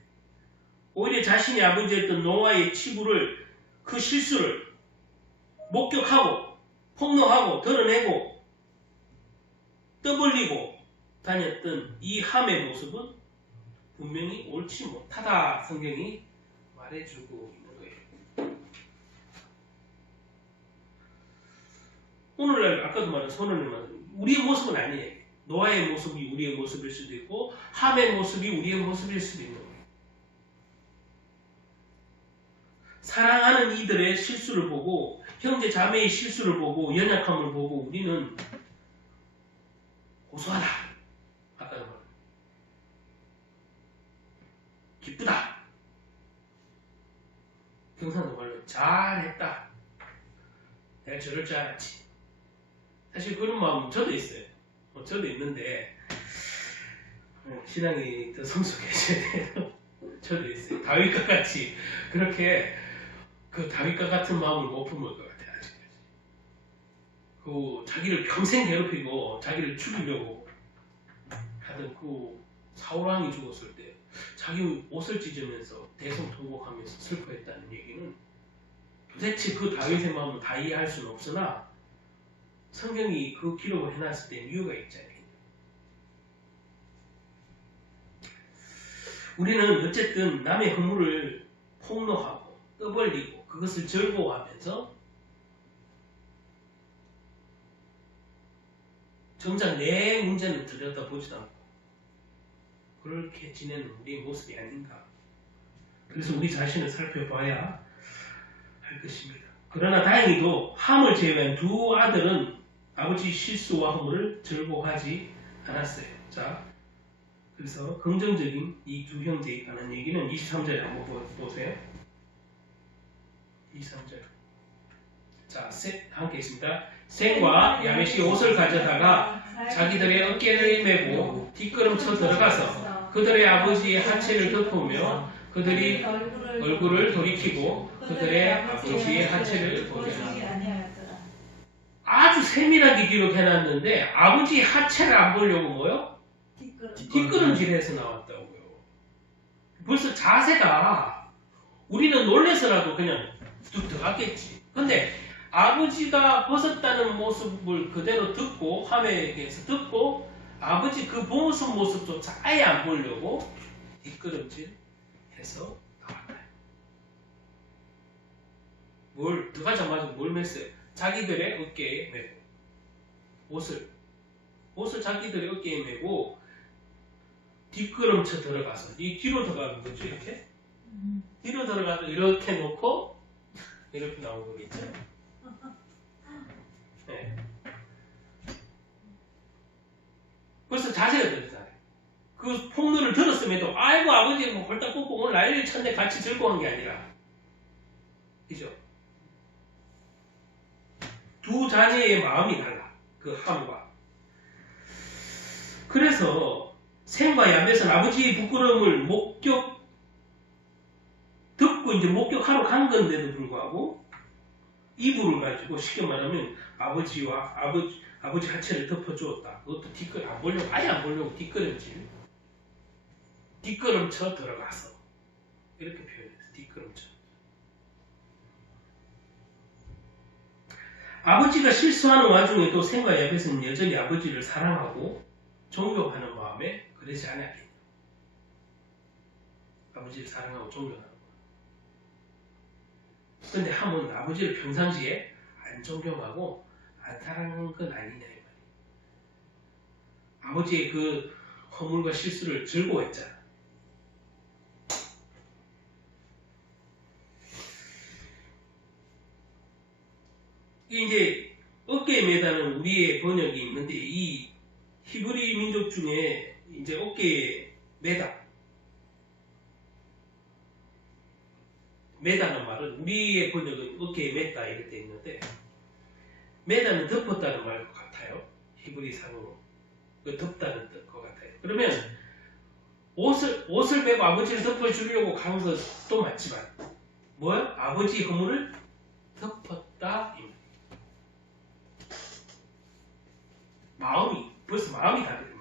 오히려 자신의 아버지였던 노아의 치부를 그 실수를 목격하고 폭로하고 드러내고 떠벌리고 다녔던 이 함의 모습은 분명히 옳지 못하다 성경이 말해주고 있는 거예요. 오늘날 아까도 말한 선언을 우리의 모습은 아니에요. 노아의 모습이 우리의 모습일 수도 있고 함의 모습이 우리의 모습일 수도 있는 거예요. 사랑하는 이들의 실수를 보고 형제 자매의 실수를 보고 연약함을 보고 우리는 고소하다. 아까도 말한 기쁘다. 경상도 말로 잘했다. 내가 저럴 줄 알았지. 사실 그런 마음 저도 있어요. 저도 있는데 신앙이 더 성숙해져야 돼요. 저도 있어요. 다윗과 같이 그렇게 그 다윗과 같은 마음을 못 품을 것 같아요. 아직까지. 그 자기를 평생 괴롭히고 자기를 죽이려고 하던 그 사울왕이 죽었을 때 자기 옷을 찢으면서 대성통곡하면서 슬퍼했다는 얘기는 도대체 그 다윗의 마음을 다 이해할 수는 없으나 성경이 그 기록을 해놨을 때 이유가 있잖아요. 우리는 어쨌든 남의 허물을 폭로하고 떠벌리고 그것을 즐거워하면서 정작 내 문제는 들여다보지도 않고 그렇게 지내는 우리의 모습이 아닌가. 그래서 우리 자신을 살펴봐야 할 것입니다. 그러나 다행히도 함을 제외한 두 아들은 아버지 실수와 허물을 즐거워하지 않았어요. 자, 그래서 긍정적인 이 두 형제에 관한 얘기는 23절에 한번 보세요. 23절. 자, 함께 있습니다. 셈과 야벳이 옷을 가져다가 자기들의 어깨를 메고 뒷걸음 쳐 들어가서 그들의 아버지의 하체를 덮으며 그들이 얼굴을 돌이키고 그들의 아버지의 하체를 보게 하라. 아주 세밀하게 기록해놨는데 아버지 하체를 안 보려고 뭐요? 뒷걸음질해서 나왔다고요. 벌써 자세가 우리는 놀래서라도 그냥 뚝 들어갔겠지. 근데 아버지가 벗었다는 모습을 그대로 듣고 화면에서 듣고 아버지 그 모습조차 아예 안 보려고 뒷걸음질 해서 나왔다. 들어가자마자 뭘 맸어요? 자기들의 어깨에 메고 옷을 자기들의 어깨에 메고 뒷걸음쳐 들어가서 이 뒤로 들어가는 거죠. 이렇게 뒤로 들어가서 이렇게 놓고 이렇게 나오는 거겠죠. 네. 벌써 자세가 됐잖아요. 그 폭로를 들었음에도 아이고 아버지 뭐 홀딱 꽂고 오늘 난리를 쳤네 같이 즐거워한 게 아니라 그죠? 두 자녀의 마음이 달라. 그 함과. 그래서 셈과 야벳은 아버지의 부끄러움을 듣고 이제 목격하러 간 건데도 불구하고 이불을 가지고 쉽게 말하면 아버지 하체를 덮어주었다. 그것도 뒷걸음 안 보려고 아예 안 보려고 뒷걸음쳐 들어가서 이렇게 표현했어. 뒷걸음쳐. 아버지가 실수하는 와중에도 셈과 야벳은 여전히 아버지를 사랑하고 존경하는 마음에 그러지 않았겠냐. 아버지를 사랑하고 존경하는 마음. 그런데 함은 아버지를 평상시에 안 존경하고 안 사랑하는 건 아니냐 이 말이에요. 아버지의 그 허물과 실수를 즐거워했잖아. 이제 어깨에 매다는 우리의 번역이 있는데 이 히브리 민족 중에 이제 어깨에 매다는 말은 우리의 번역은 어깨에 맸다 이렇게 돼 있는데 매다는 덮었다는 말 같아요. 히브리 상으로 덮다는 뜻 것 같아요. 그러면 옷을 메고 아버지를 덮어주려고 간 것도 맞지만 뭐야? 아버지 허물을 덮었다. 벌써 마음이 다르거든요.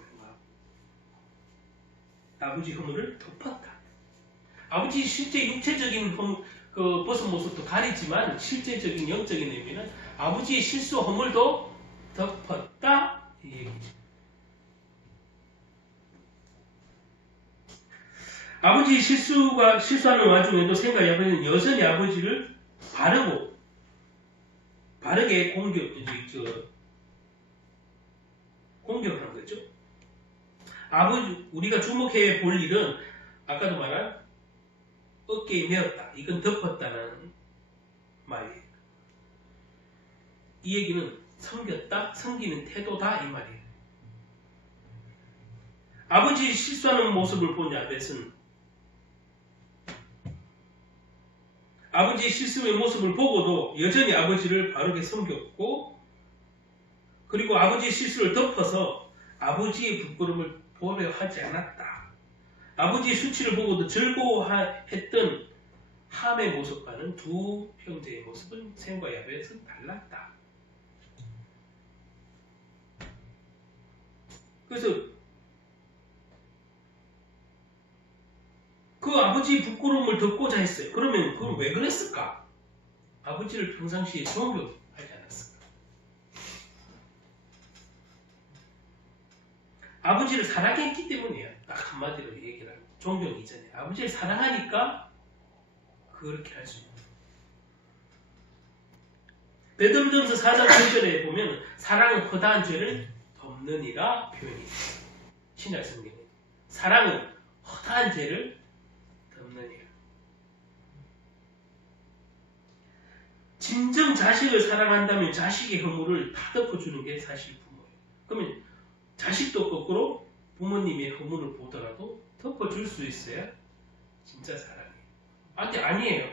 아버지 허물을 덮었다. 아버지 실제 육체적인 그 벗은 모습도 가리지만 실제적인 영적인 의미는 아버지의 실수 허물도 덮었다 이 얘기죠. 아버지 실수하는 와중에도 셈과 야벳은 여전히 아버지를 바르게 공격하는 거죠. 우리가 주목해 볼 일은 아까도 말한 어깨에 메었다. 이건 덮었다는 말이에요. 이 얘기는 섬기는 태도다 이 말이에요. 아버지 실수하는 모습을 본 야벳은 아버지의 실수의 모습을 보고도 여전히 아버지를 바르게 섬겼고 그리고 아버지의 실수를 덮어서 아버지의 부끄러움을 보려 하지 않았다. 아버지의 수치를 보고도 즐거워했던 함의 모습과는 두 형제의 모습은 셈과 야벳은 달랐다. 그래서 그 아버지의 부끄러움을 덮고자 했어요. 그러면 그건 왜 그랬을까? 아버지를 평상시에 존경하지 않았을까? 아버지를 사랑했기 때문이에요. 딱 한마디로 얘기를 하면 존경 이전에 아버지를 사랑하니까 그렇게 할 수 있는. 베드로전서 4장 9절에 보면 사랑은 허다한 죄를 덮느니라 표현이 있어요. 신약 성경에 사랑은 허다한 죄를 덮느니라. 진정 자식을 사랑한다면 자식의 허물을 다 덮어주는 게 사실 부모예요. 그러면 자식도 거꾸로 부모님의 허물을 보더라도 덮어줄 수 있어야 진짜 사랑이에요. 아니에요.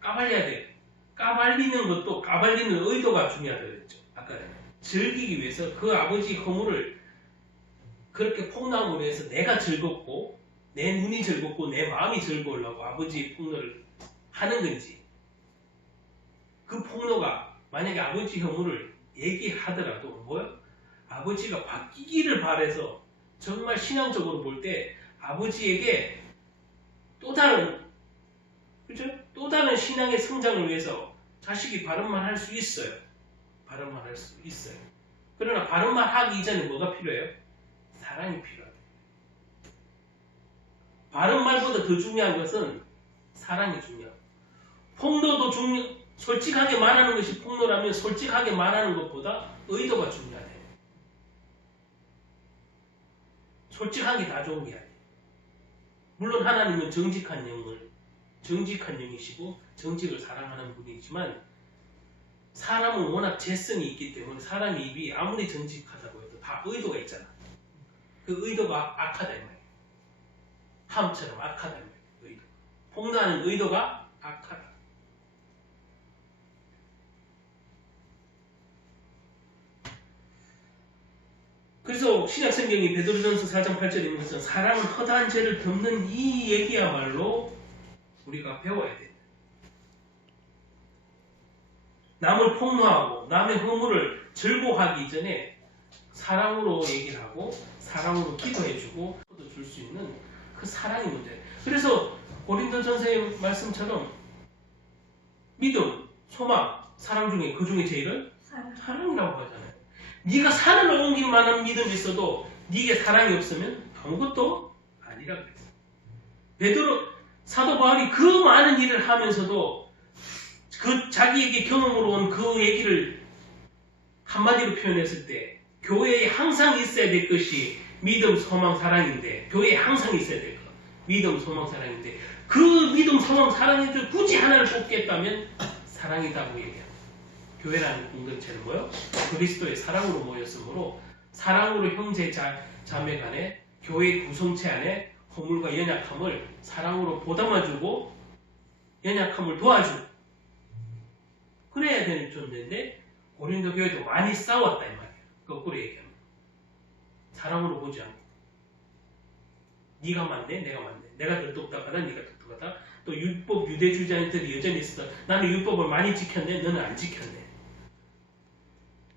까발려야 돼요. 까발리는 것도 까발리는 의도가 중요하다고 그랬죠. 아까 즐기기 위해서 그 아버지 허물을 그렇게 폭로함으로 해서 내가 즐겁고 내 눈이 즐겁고 내 마음이 즐거우려고 아버지의 폭로를 하는 건지, 그 폭로가 만약에 아버지 허물을 얘기하더라도 뭐야? 아버지가 바뀌기를 바라서 정말 신앙적으로 볼 때 아버지에게 또 다른, 그죠? 또 다른 신앙의 성장을 위해서 자식이 바른 말 할 수 있어요. 바른 말 할 수 있어요. 그러나 바른 말 하기 이전에 뭐가 필요해요? 사랑이 필요하다. 바른 말보다 더 중요한 것은 사랑이 중요하고, 폭로도 솔직하게 말하는 것이 폭로라면 솔직하게 말하는 것보다 의도가 중요하다. 솔직한 게 다 좋은 게 아니에요. 물론 하나님은 정직한 영이시고 정직을 사랑하는 분이지만 사람은 워낙 재성이 있기 때문에 사람의 입이 아무리 정직하다고 해도 다 의도가 있잖아. 그 의도가 악하다 이 말이에요. 함처럼 악하다 이 말이에요. 의도. 폭로하는 의도가 악하다. 그래서 신약성경이 베드로전서 4장 8절에 있는 것은 사랑은 허다한 죄를 덮는 이 얘기야말로 우리가 배워야 돼. 남을 폭로하고 남의 허물을 즐거워하기 전에 사랑으로 얘기를 하고 사랑으로 기도해주고 줄 수 있는 그 사랑이 문제예요. 그래서 고린도전서의 말씀처럼 믿음, 소망, 사랑 중에 그 중에 제일은 사랑이라고 하잖아요. 네가 산을 옮길 만한 믿음이 있어도 네게 사랑이 없으면 아무것도 아니라고 그랬어요. 베드로 사도 바울이 그 많은 일을 하면서도 그 자기에게 경험으로 온 그 얘기를 한마디로 표현했을 때 교회에 항상 있어야 될 것이 믿음, 소망, 사랑인데, 교회에 항상 있어야 될 것, 믿음, 소망, 사랑인데, 그 믿음, 소망, 사랑에 중 굳이 하나를 뽑겠다면 사랑이라고 얘기합니다. 교회라는 공동체는 뭐요? 그리스도의 사랑으로 모였으므로 사랑으로 형제 자매 간에 교회 구성체 안에 허물과 연약함을 사랑으로 보담아주고 연약함을 도와주고 그래야 되는 존재인데 고린도 교회도 많이 싸웠다 이 말이에요. 거꾸로 얘기합니다. 사랑으로 보지 않고 네가 맞네 내가 맞네 내가 더 똑똑하다 네가 똑똑하다. 또 율법 유대주의자들이 여전히 있어. 나는 율법을 많이 지켰네 너는 안 지켰네.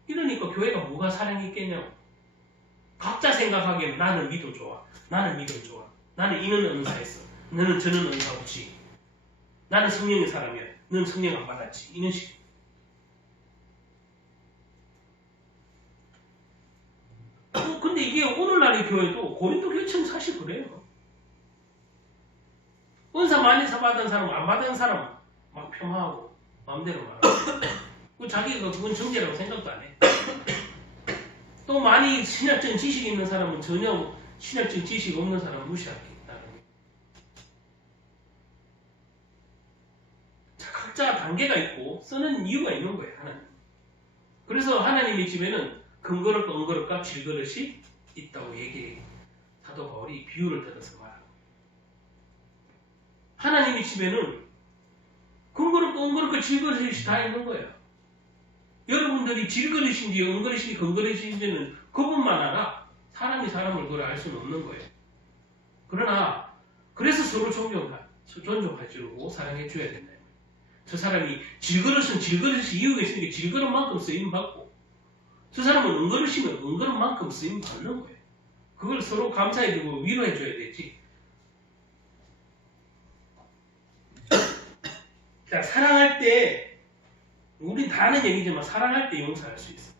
이러니까 교회가 뭐가 사랑이 있겠냐고. 각자 생각하기에는 나는 믿음 좋아 나는 믿음 좋아 나는 이는 은사했어 너는 저는 은사 없지 나는 성령의 사람이야 너는 성령 안 받았지 이런 식. 근데 이게 오늘날의 교회도 고린도 교회처럼 사실 그래요. 은사 많이 받은 사람 안 받은 사람 막 폄하하고 마음대로 말하고 자기가 그건 정죄라고 생각도 안 해. 또 많이 신학적인 지식이 있는 사람은 전혀 신학적인 지식이 없는 사람은 무시하겠다는 거예요. 각자 단계가 있고 쓰는 이유가 있는 거예요. 하나님. 그래서 하나님의 집에는 금그릇과 은그릇과 질그릇이 있다고 얘기해. 사도 바울이 비유를 들어서 말하고. 하나님의 집에는 금그릇과 은그릇과 질그릇이 다 있는 거예요. 여러분들이 질그릇인지 은그릇인지 금그릇인지는 그분만 알아. 사람이 사람을 그걸 알 수는 없는 거예요. 그러나 그래서 서로 존중해주고 사랑해줘야 된다. 저 사람이 질그릇은 질그릇이 이유가 있으니까 질그릇만큼 쓰임받고 저 사람은 은그릇이면 은그릇만큼 쓰임받는 거예요. 그걸 서로 감사해주고 위로해줘야 되지. 자, 사랑할 때, 우린 다 아는 얘기지만 사랑할 때 용서할 수 있어.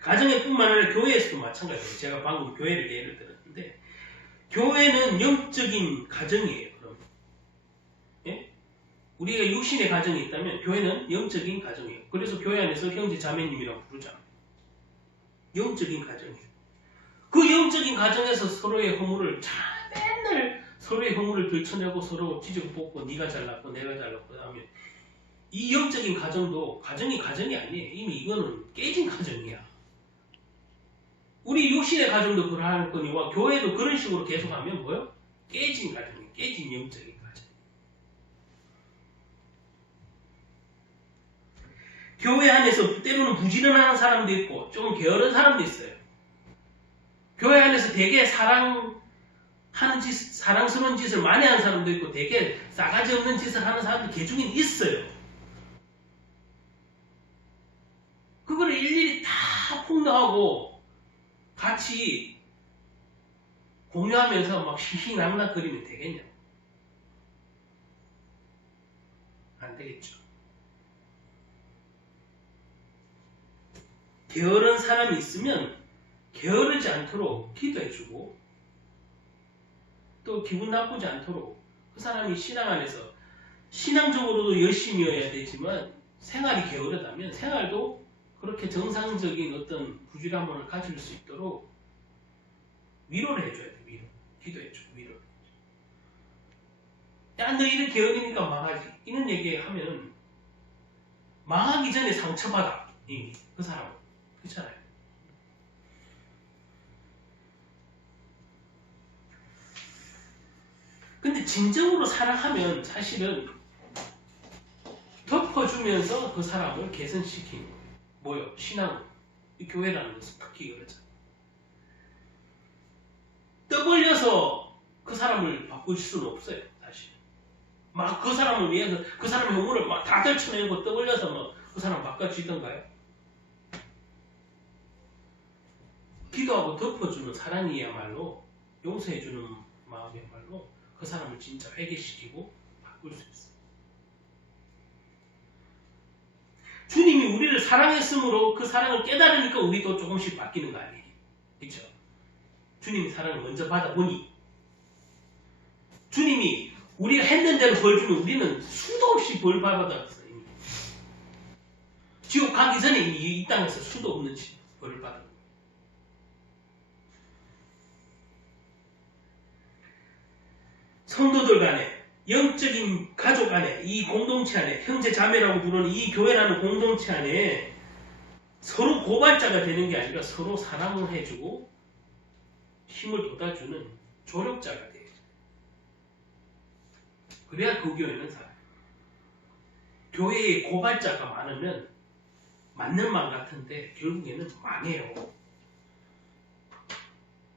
가정에뿐만 아니라 교회에서도 마찬가지예요. 제가 방금 교회를 예를 들었는데, 교회는 영적인 가정이에요. 그럼 예? 우리가 육신의 가정이 있다면 교회는 영적인 가정이에요. 그래서 교회 안에서 형제 자매님이라고 부르잖아요. 영적인 가정이에요. 그 영적인 가정에서 서로의 허물을 맨날 서로의 허물을 들춰내고 서로 지적 뽑고 네가 잘났고 내가 잘났고 하면 이 영적인 가정도 가정이 아니에요. 이미 이거는 깨진 가정이야. 우리 육신의 가정도 그러할 거니와 교회도 그런 식으로 계속하면 뭐요? 깨진 가정이에요. 깨진 영적인 가정. 교회 안에서 때로는 부지런한 사람도 있고 좀 게으른 사람도 있어요. 교회 안에서 되게 사랑스러운 짓을 많이 하는 사람도 있고 되게 싸가지 없는 짓을 하는 사람도 개중에 있어요. 그거를 일일이 다 폭로하고 같이 공유하면서 막 희희낙낙거리면 되겠냐? 안 되겠죠. 게으른 사람이 있으면 게으르지 않도록 기도해주고 또 기분 나쁘지 않도록 그 사람이 신앙 안에서 신앙적으로도 열심히여야 되지만 생활이 게으르다면 생활도 그렇게 정상적인 어떤 부지런함을 가질 수 있도록 위로를 해줘야 돼. 위로. 기도해줘. 위로. 야, 너 이렇게 게으르니까 망하지. 이런 얘기하면 망하기 전에 상처받아. 이미 그 사람은. 그렇잖아요. 근데 진정으로 사랑하면 사실은 덮어주면서 그 사람을 개선시키는 거예요. 뭐요? 신앙, 교회라는 것은 특히 그렇잖아요. 떠벌려서 그 사람을 바꾸실 수는 없어요. 사실. 막 그 사람을 위해서 그 사람의 허물을 막 다 떨쳐내고 떠벌려서 뭐 그 사람 바꿔주던가요? 기도하고 덮어주는 사랑이야말로 용서해주는 마음이야말로 그 사람을 진짜 회개시키고 바꿀 수 있어요. 주님이 우리를 사랑했으므로 그 사랑을 깨달으니까 우리도 조금씩 바뀌는 거 아니에요. 그렇죠? 주님이 사랑을 먼저 받아보니 주님이 우리가 했는 대로 벌 주면 우리는 수도 없이 벌 받았어요. 지옥 가기 전에 이 땅에서 수도 없는 벌을 받은 거예요. 성도들 간에 영적인 가족 안에 이 공동체 안에 형제 자매라고 부르는 이 교회라는 공동체 안에 서로 고발자가 되는 게 아니라 서로 사랑을 해주고 힘을 돋아주는 조력자가 돼요. 그래야 그 교회는 살아요. 교회에 고발자가 많으면 맞는 말 같은데 결국에는 망해요.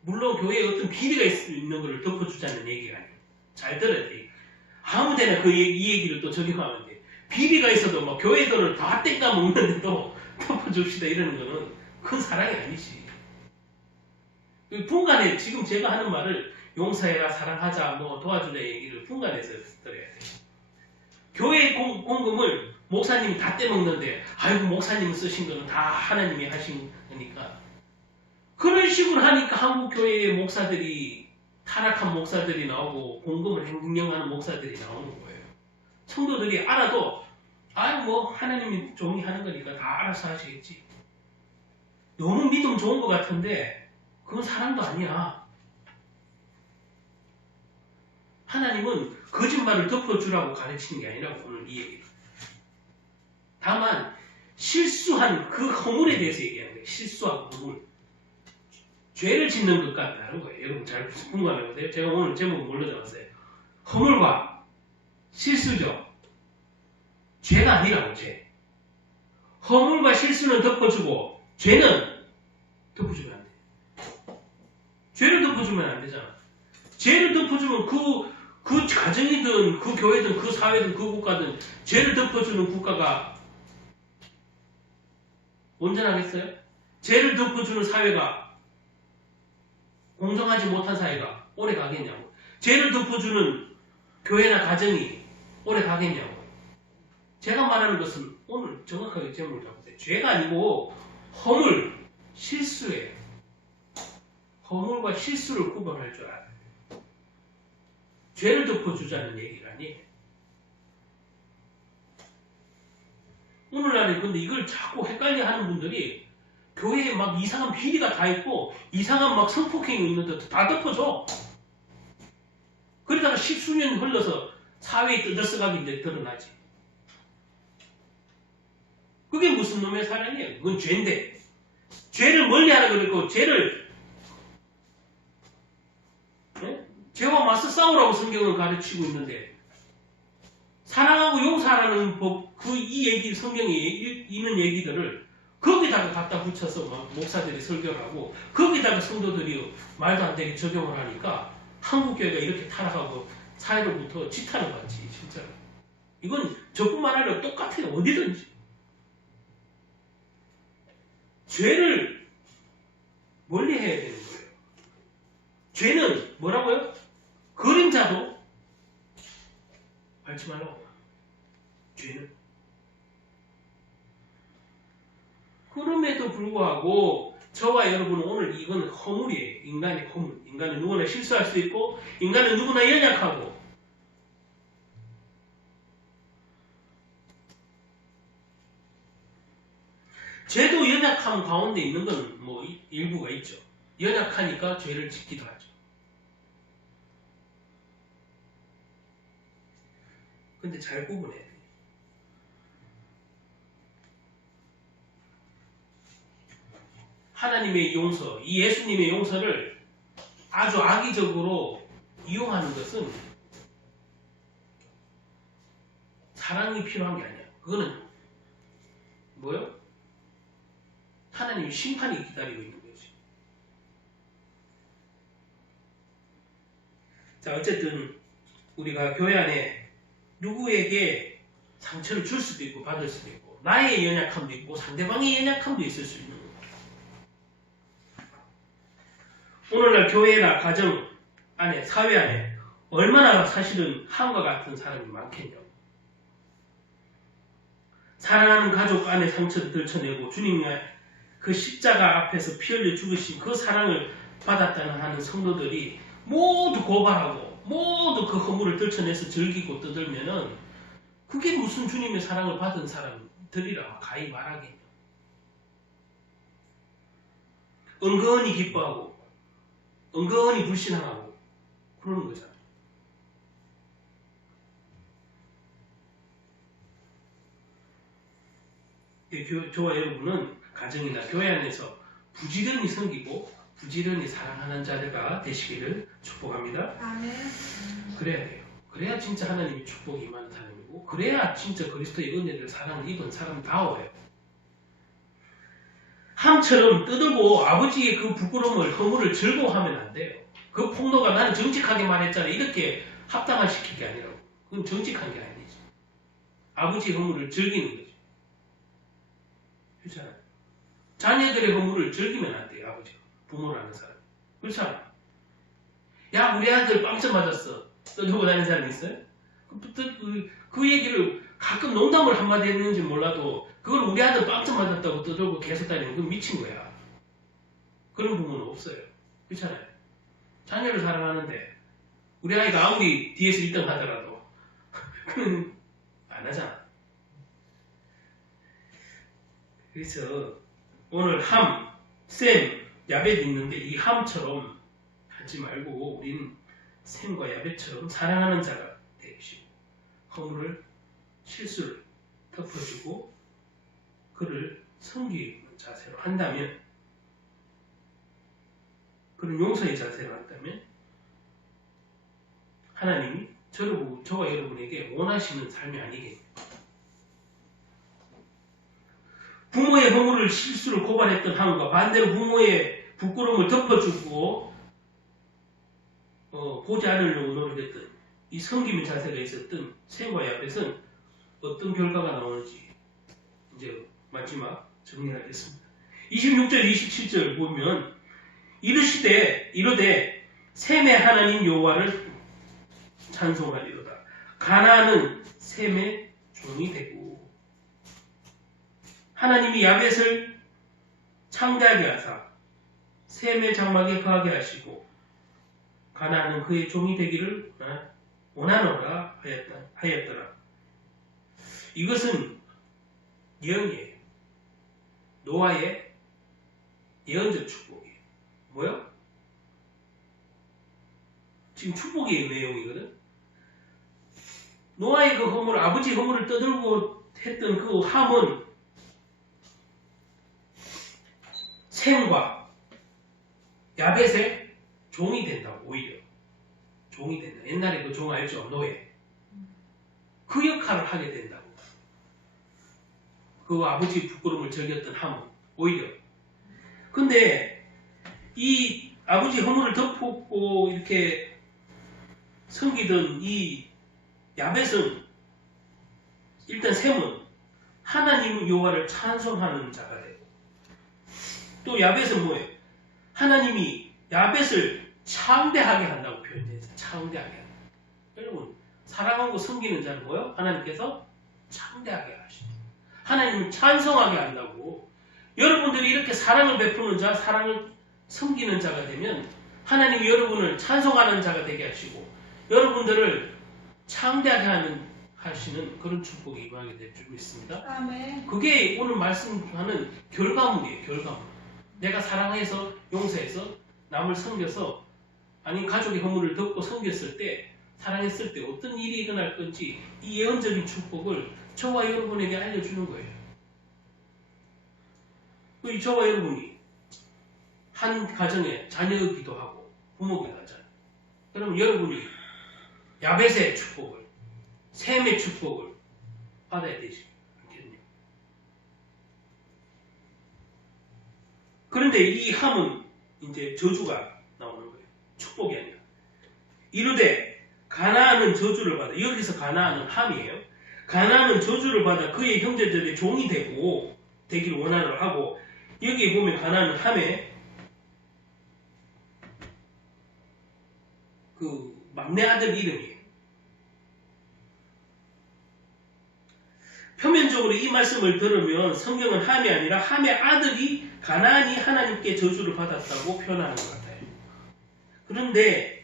물론 교회에 어떤 비리가 있는 것을 덮어주자는 얘기가 아니에요. 잘 들어야 돼. 아무데나 이 얘기를 또 적용하면 돼. 비리가 있어도 뭐 교회 돈을 다 땡까 먹는데도 덮어줍시다 이러는 거는 큰 사랑이 아니지. 분간에 지금 제가 하는 말을 용서해라, 사랑하자, 뭐 도와주라 얘기를 분간해서 들어야 돼. 교회 공금을 목사님이 다 떼먹는데 아이고 목사님이 쓰신 거는 다 하나님이 하신 거니까 그런 식으로 하니까 한국 교회의 목사들이 타락한 목사들이 나오고 공금을 횡령하는 목사들이 나오는 거예요. 성도들이 알아도 아유 뭐 하나님이 종이 하는 거니까 다 알아서 하시겠지. 너무 믿음 좋은 것 같은데 그건 사랑도 아니야. 하나님은 거짓말을 덮어주라고 가르치는 게 아니라고 오늘 이 얘기를. 다만 실수한 그 허물에 대해서 얘기하는 거예요. 실수하고 허물. 죄를 짓는 것과 다른 거예요. 여러분 잘 궁금해보세요. 제가 오늘 제목을 뭘로 잡았어요? 허물과 실수죠. 죄가 아니라고 죄. 허물과 실수는 덮어주고 죄는 덮어주면 안 돼. 죄를 덮어주면 안 되잖아. 죄를 덮어주면 그 가정이든 그 교회든 그 사회든 그 국가든 죄를 덮어주는 국가가 온전하겠어요? 죄를 덮어주는 사회가 공정하지 못한 사회가 오래 가겠냐고. 죄를 덮어주는 교회나 가정이 오래 가겠냐고. 제가 말하는 것은 오늘 정확하게 제목을 잡으세요. 죄가 아니고 허물, 실수예요. 허물과 실수를 구분할 줄 알아요. 죄를 덮어주자는 얘기가 아니에요. 오늘날에 근데 이걸 자꾸 헷갈려 하는 분들이 교회에 막 이상한 비리가 다 있고 이상한 막 성폭행이 있는데 다 덮어줘. 그러다가 십수년 흘러서 사회에 뜯어서가기 이제 드러나지. 그게 무슨 놈의 사랑이에요? 그건 죄인데. 죄를 멀리하라 그랬고 죄를 죄와 맞서 싸우라고 성경은 가르치고 있는데 사랑하고 용서하라는 법, 이 얘기, 성경에 있는 얘기들을 거기다가 갖다 붙여서 막 목사들이 설교를 하고 거기다가 성도들이 말도 안 되게 적용을 하니까 한국교회가 이렇게 타락하고 사회로부터 지탄을 받지, 진짜로. 이건 저뿐만 아니라 똑같아요, 어디든지. 죄를 멀리 해야 되는 거예요. 죄는 뭐라고요? 그림자도 밟지 말라고. 죄는. 그럼에도 불구하고 저와 여러분은 오늘 이건 허물이에요. 인간의 허물. 인간은 누구나 실수할 수 있고 인간은 누구나 연약하고 죄도 연약함 가운데 있는 건 뭐 일부가 있죠. 연약하니까 죄를 짓기도 하죠. 근데 잘 구분해야 돼요. 하나님의 용서, 이 예수님의 용서를 아주 악의적으로 이용하는 것은 사랑이 필요한 게 아니야. 그거는 뭐요? 하나님의 심판이 기다리고 있는 거지. 자, 어쨌든 우리가 교회 안에 누구에게 상처를 줄 수도 있고 받을 수도 있고 나의 연약함도 있고 상대방의 연약함도 있을 수 있는 거예요. 오늘날 교회나 가정 안에, 사회 안에 얼마나 사실은 함과 같은 사람이 많겠냐고. 사랑하는 가족 안에 상처를 들춰내고 주님의 그 십자가 앞에서 피 흘려 죽으신 그 사랑을 받았다는 하는 성도들이 모두 고발하고 모두 그 허물을 들춰내서 즐기고 떠들면은 그게 무슨 주님의 사랑을 받은 사람들이라 가히 말하겠냐. 은근히 기뻐하고 은근히 불신하고 그러는 거잖아요. 저와 여러분은 가정이나 교회 안에서 부지런히 섬기고 부지런히 사랑하는 자들과 되시기를 축복합니다. 아멘. 그래야 돼요. 그래야 진짜 하나님의 축복이 임하는 사람이고 그래야 진짜 그리스도의 은혜를 사랑을 입은 사람다워요. 함처럼 떠들고 아버지의 그 부끄러움을 허물을 즐거워하면 안 돼요. 그 폭로가 나는 정직하게 말했잖아 이렇게 합당화 시킬 게 아니라고. 그건 정직한 게 아니지. 아버지의 허물을 즐기는 거지. 그렇잖아요. 자녀들의 허물을 즐기면 안 돼요. 아버지가. 부모라는 사람. 그렇잖아요. 야 우리 아들 빵점 맞았어. 떠들고 다니는 사람이 있어요? 그 얘기를 가끔 농담을 한마디 했는지 몰라도 그걸 우리 아들 빵점 맞았다고 떠들고 계속 다니면 그건 미친 거야. 그런 부모는 없어요. 그렇잖아요. 자녀를 사랑하는데 우리 아이가 아무리 뒤에서 1등 하더라도 그건 안 하잖아. 그래서 오늘 함, 셈, 야벳이 있는데 이 함처럼 하지 말고 우리는 셈과 야벳처럼 사랑하는 자가 되시고 허물을 실수를 덮어주고 그를 섬기는 자세로 한다면 그런 용서의 자세로 한다면 하나님이 저와 여러분에게 원하시는 삶이 아니겠습니까? 부모의 허물을 실수를 고발했던 함과 반대로 부모의 부끄러움을 덮어주고 보지 않으려고 노력했던 이 섬김의 자세가 있었던 셈과 야벳은 어떤 결과가 나오는지 이제 마지막 정리하겠습니다. 26절 27절 보면 이르되 셈의 하나님 여호와를 찬송하리로다. 가나안은 셈의 종이 되고 하나님이 야벳을 창대하게 하사 셈의 장막에 거하게 하시고 가나안은 그의 종이 되기를 원하노라 하였더라. 이것은 예언이에요. 노아의 예언적 축복이에요. 뭐요? 지금 축복의 내용이거든. 노아의 그 허물, 아버지 허물을 떠들고 했던 그 함은 셈과 야벳의 종이 된다고. 오히려 종이 된다. 옛날에 그 종 알죠? 노예. 그 역할을 하게 된다고. 그 아버지 부끄러움을 즐겼던 함은 오히려. 근데 이 아버지 허물을 덮고 이렇게 섬기던 이 야벳은 일단 셈은 하나님 여호와를 찬송하는 자가 되고 또 야벳은 뭐예요? 하나님이 야벳을 창대하게 한다고 표현해서 창대하게 한다. 여러분 사랑하고 섬기는 자는 뭐예요? 하나님께서 창대하게 하십니다. 하나님을 찬송하게 한다고. 여러분들이 이렇게 사랑을 베푸는 자, 사랑을 섬기는 자가 되면 하나님이 여러분을 찬송하는 자가 되게 하시고 여러분들을 창대하게 하시는 그런 축복이 임하게 될 줄 믿습니다. 아멘. 그게 오늘 말씀하는 결과물이에요. 결과물. 내가 사랑해서 용서해서 남을 섬겨서 아니 가족의 허물을 덮고 섬겼을 때 사랑했을 때 어떤 일이 일어날 건지 이 예언적인 축복을 저와 여러분에게 알려주는 거예요. 저와 여러분이 한 가정에 자녀이기도 하고 부모기도 하잖아요. 그러면 여러분이 야벳의 축복을, 셈의 축복을 받아야 되지 않겠냐. 그런데 이 함은 이제 저주가 나오는 거예요. 축복이 아니라. 이르되 가나안은 저주를 받아. 여기서 가나안은 함이에요. 가나안은 저주를 받아 그의 형제들의 종이 되기를 원하노라 하고 여기 보면 가나안은 함에 그 막내 아들 이름이에요. 표면적으로 이 말씀을 들으면 성경은 함이 아니라 함의 아들이 가나안이 하나님께 저주를 받았다고 표현하는 것 같아요. 그런데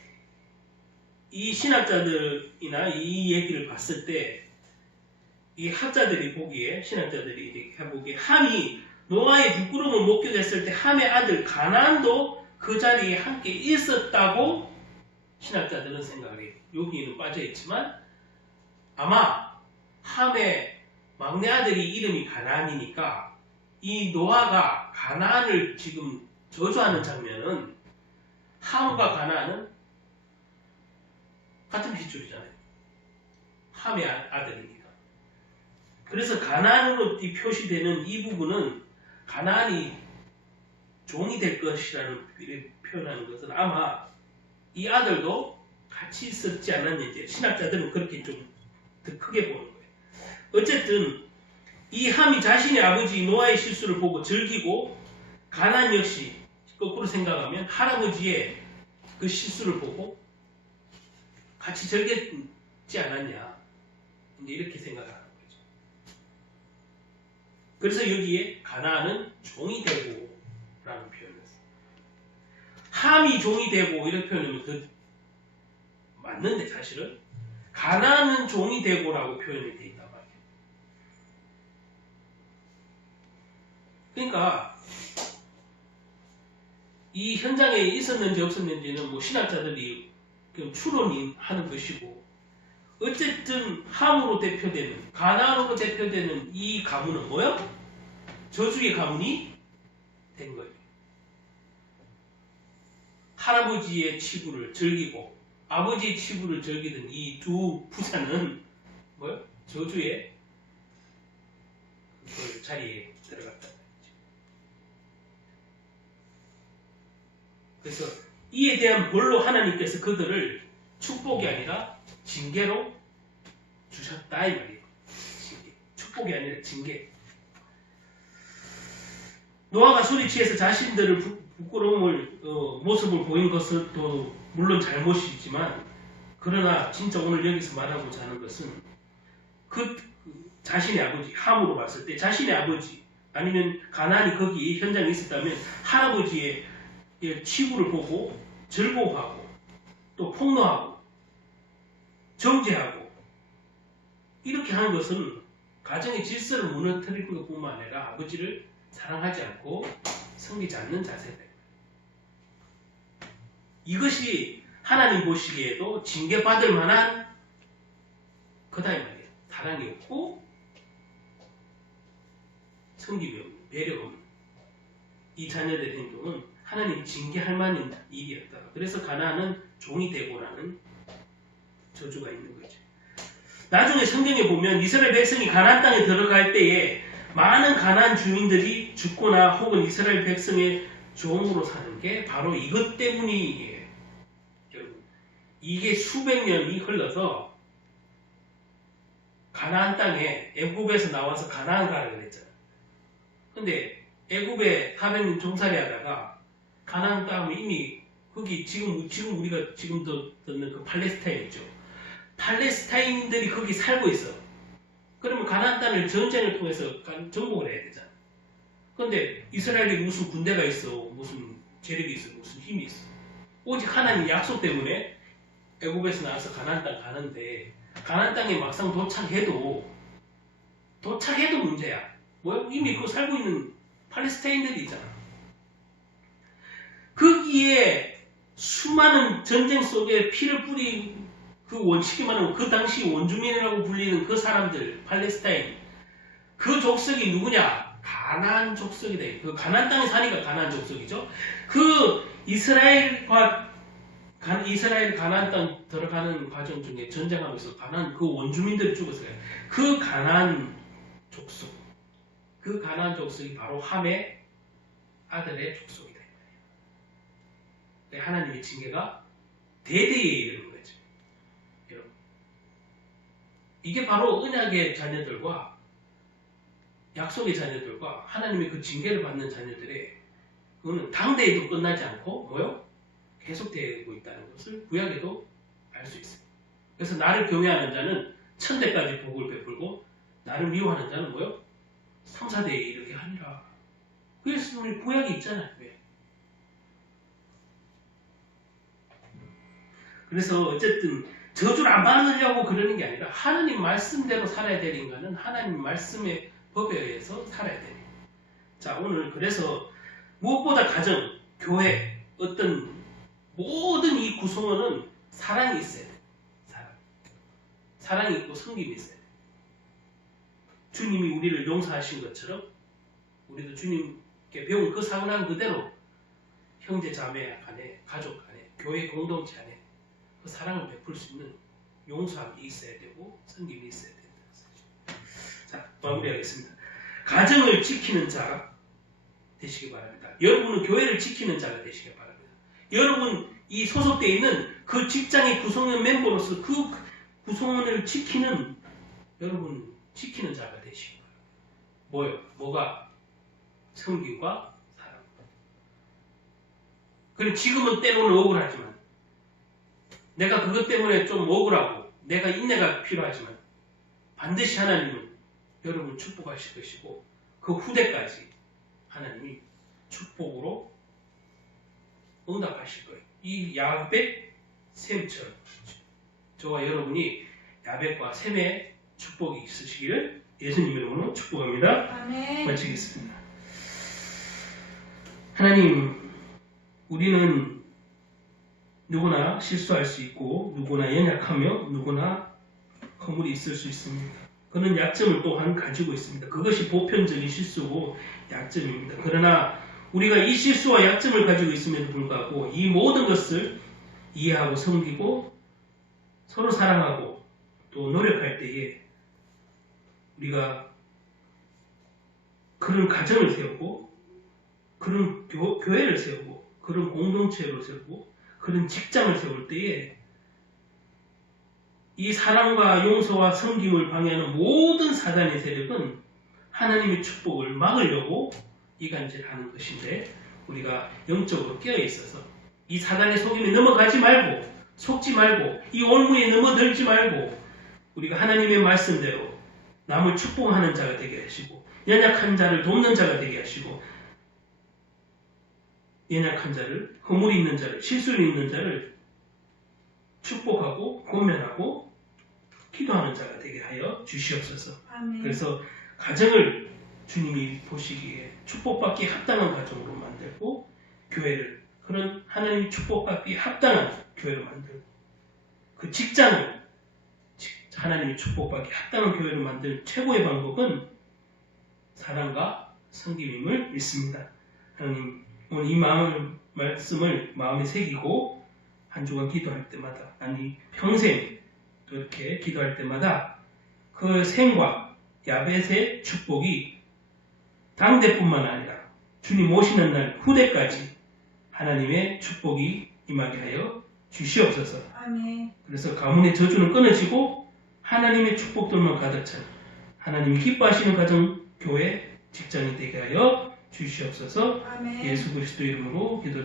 이 신학자들이나 이 얘기를 봤을 때 이 학자들이 보기에 신학자들이 해보기에 함이 노아의 부끄러움을 못 견뎠을 때 함의 아들 가나안도 그 자리에 함께 있었다고 신학자들은 생각을 해요. 여기는 빠져있지만 아마 함의 막내 아들이 이름이 가나안이니까 이 노아가 가나안을 지금 저주하는 장면은 함과 가나안은 같은 핏줄이잖아요. 함의 아들이니까. 그래서 가나안으로 표시되는 이 부분은 가나안이 종이 될 것이라는 표현하는 것은 아마 이 아들도 같이 있었지 않았는지 신학자들은 그렇게 좀 더 크게 보는 거예요. 어쨌든 이 함이 자신의 아버지 노아의 실수를 보고 즐기고 가나안 역시 거꾸로 생각하면 할아버지의 그 실수를 보고 같이 즐겼지 않았냐 이제 이렇게 생각을 하는 거죠. 그래서 여기에 가나안은 종이 되고 라는 표현을 했어요. 함이 종이 되고 이런 표현이면 더 맞는데 사실은 가나안은 종이 되고라고 표현이 되어 있단 말이에요. 그러니까 이 현장에 있었는지 없었는지는 뭐 신학자들이 추론하는 것이고 어쨌든 함으로 대표되는 가나안으로 대표되는 이 가문은 뭐요? 저주의 가문이 된 거예요. 할아버지의 치부를 즐기고 아버지의 치부를 즐기던 이 두 부자는 뭐요? 저주의 그 자리에 들어갔다. 그래서 이에 대한 벌로 하나님께서 그들을 축복이 아니라 징계로 주셨다 이 말이에요. 징계. 축복이 아니라 징계. 노아가 소리치에서 자신들을 부끄러움을 모습을 보인 것도 물론 잘못이지만 그러나 진짜 오늘 여기서 말하고자 하는 것은 그 자신의 아버지, 함으로 봤을 때 자신의 아버지 아니면 가나안이 거기 현장에 있었다면 할아버지의 치부를 보고 절복하고 또 폭로하고 정죄하고 이렇게 하는 것은 가정의 질서를 무너뜨리는 것뿐만 아니라 아버지를 사랑하지 않고 섬기지 않는 자세다. 이것이 하나님 보시기에도 징계받을 만한 거다 이 말이에요. 사랑이 없고 섬김이 없는, 배려가 없는 이 자녀들의 행동은 하나님 징계할 만한 일이었다. 그래서 가나안은 종이 되고라는 저주가 있는 거죠. 나중에 성경에 보면 이스라엘 백성이 가나안 땅에 들어갈 때에 많은 가나안 주민들이 죽거나 혹은 이스라엘 백성의 종으로 사는 게 바로 이것 때문이에요. 여러분, 이게 수백 년이 흘러서 가나안 땅에 애굽에서 나와서 가나안 가라 그랬잖아요. 근데 애굽에 400년 종살이 하다가 가나안 땅은 이미 거기 지금 우리가 지금 듣는 그 팔레스타인 있죠. 팔레스타인들이 거기 살고 있어. 그러면 가나안 땅을 전쟁을 통해서 정복을 해야 되잖아. 그런데 이스라엘이 무슨 군대가 있어, 무슨 재력이 있어, 무슨 힘이 있어. 오직 하나님 약속 때문에 애굽에서 나와서 가나안 땅 가는데 가나안 땅에 막상 도착해도 문제야. 뭐야? 이미 그 살고 있는 팔레스타인들이 있잖아. 거기에 수많은 전쟁 속에 피를 뿌린 그 원칙이 말하면 그 당시 원주민이라고 불리는 그 사람들, 팔레스타인, 그 족속이 누구냐? 가나안 족속이다. 그 가나안 땅에 사니까 가나안 족속이죠. 그 이스라엘 가나안 땅 들어가는 과정 중에 전쟁하면서 가나안 그 원주민들이 죽었어요. 그 가나안 족속, 그 가나안 족속이 바로 함의 아들의 족속이다. 하나님의 징계가 대대에 이르는 거죠. 여러분, 이게 바로 언약의 자녀들과 약속의 자녀들과 하나님의 그 징계를 받는 자녀들의 그거는 당대에도 끝나지 않고 뭐요? 계속되고 있다는 것을 구약에도 알 수 있습니다. 그래서 나를 경외하는 자는 천대까지 복을 베풀고 나를 미워하는 자는 뭐요? 3, 4대에 이르게 하니라. 그래서 우리 구약이 있잖아요. 왜? 그래서 어쨌든 저주를 안 받으려고 그러는 게 아니라 하나님 말씀대로 살아야 되는 인간은 하나님 말씀의 법에 의해서 살아야 돼요. 자, 오늘 그래서 무엇보다 가정, 교회, 어떤 모든 이 구성원은 사랑이 있어야 돼요. 사랑이 있고 섬김이 있어야 돼요. 주님이 우리를 용서하신 것처럼 우리도 주님께 배운 그 사랑한 그대로 형제 자매 간에, 가족 간에, 교회 공동체 안에 그 사랑을 베풀 수 있는 용서함이 있어야 되고 섬김이 있어야 된다는 사실. 자, 마무리하겠습니다. 가정을 지키는 자 되시기 바랍니다. 여러분은 교회를 지키는 자가 되시기 바랍니다. 여러분 이 소속되어 있는 그 직장의 구성원 멤버로서 그 구성원을 지키는 여러분 지키는 자가 되시기 바랍니다. 뭐요? 뭐가? 섬김과 사랑. 그리고 지금은 때로는 억울하지만 내가 그것 때문에 좀 억울하고 내가 인내가 필요하지만 반드시 하나님은 여러분 축복하실 것이고 그 후대까지 하나님이 축복으로 응답하실 거예요. 이 야벳 셈처럼 저와 여러분이 야벳과 셈의 축복이 있으시기를 예수님 이름으로 축복합니다. 아멘. 마치겠습니다. 하나님, 우리는 누구나 실수할 수 있고 누구나 연약하며 누구나 허물이 있을 수 있습니다. 그는 약점을 또한 가지고 있습니다. 그것이 보편적인 실수고 약점입니다. 그러나 우리가 이 실수와 약점을 가지고 있음에도 불구하고 이 모든 것을 이해하고 섬기고 서로 사랑하고 또 노력할 때에 우리가 그런 가정을 세우고 그런 교회를 세우고 그런 공동체를 세우고 그런 직장을 세울 때에 이 사랑과 용서와 섬김을 방해하는 모든 사단의 세력은 하나님의 축복을 막으려고 이간질하는 것인데 우리가 영적으로 깨어 있어서 이 사단의 속임에 넘어가지 말고 속지 말고 이 올무에 넘어들지 말고 우리가 하나님의 말씀대로 남을 축복하는 자가 되게 하시고 연약한 자를 돕는 자가 되게 하시고 연약한 자를, 허물이 있는 자를, 실수를 있는 자를 축복하고 권면하고 기도하는 자가 되게 하여 주시옵소서. 아멘. 그래서 가정을 주님이 보시기에 축복받기 합당한 가정으로 만들고 교회를 그런 하나님 축복받기 합당한 교회로 만들고 그 직장을 하나님이 축복받기 합당한 교회로 만드는 최고의 방법은 사랑과 섬김임을 믿습니다. 하나님 오늘 이 말씀을 마음에 새기고 한 주간 기도할 때마다 아니 평생 또 이렇게 기도할 때마다 그 생과 야벳의 축복이 당대뿐만 아니라 주님 오시는 날 후대까지 하나님의 축복이 임하게 하여 주시옵소서. 아멘. 그래서 가문의 저주는 끊어지고 하나님의 축복들만 가득 찬 하나님이 기뻐하시는 가정, 교회, 직장이 되게 하여 주시옵소서. 아멘. 예수 그리스도 이름으로 기도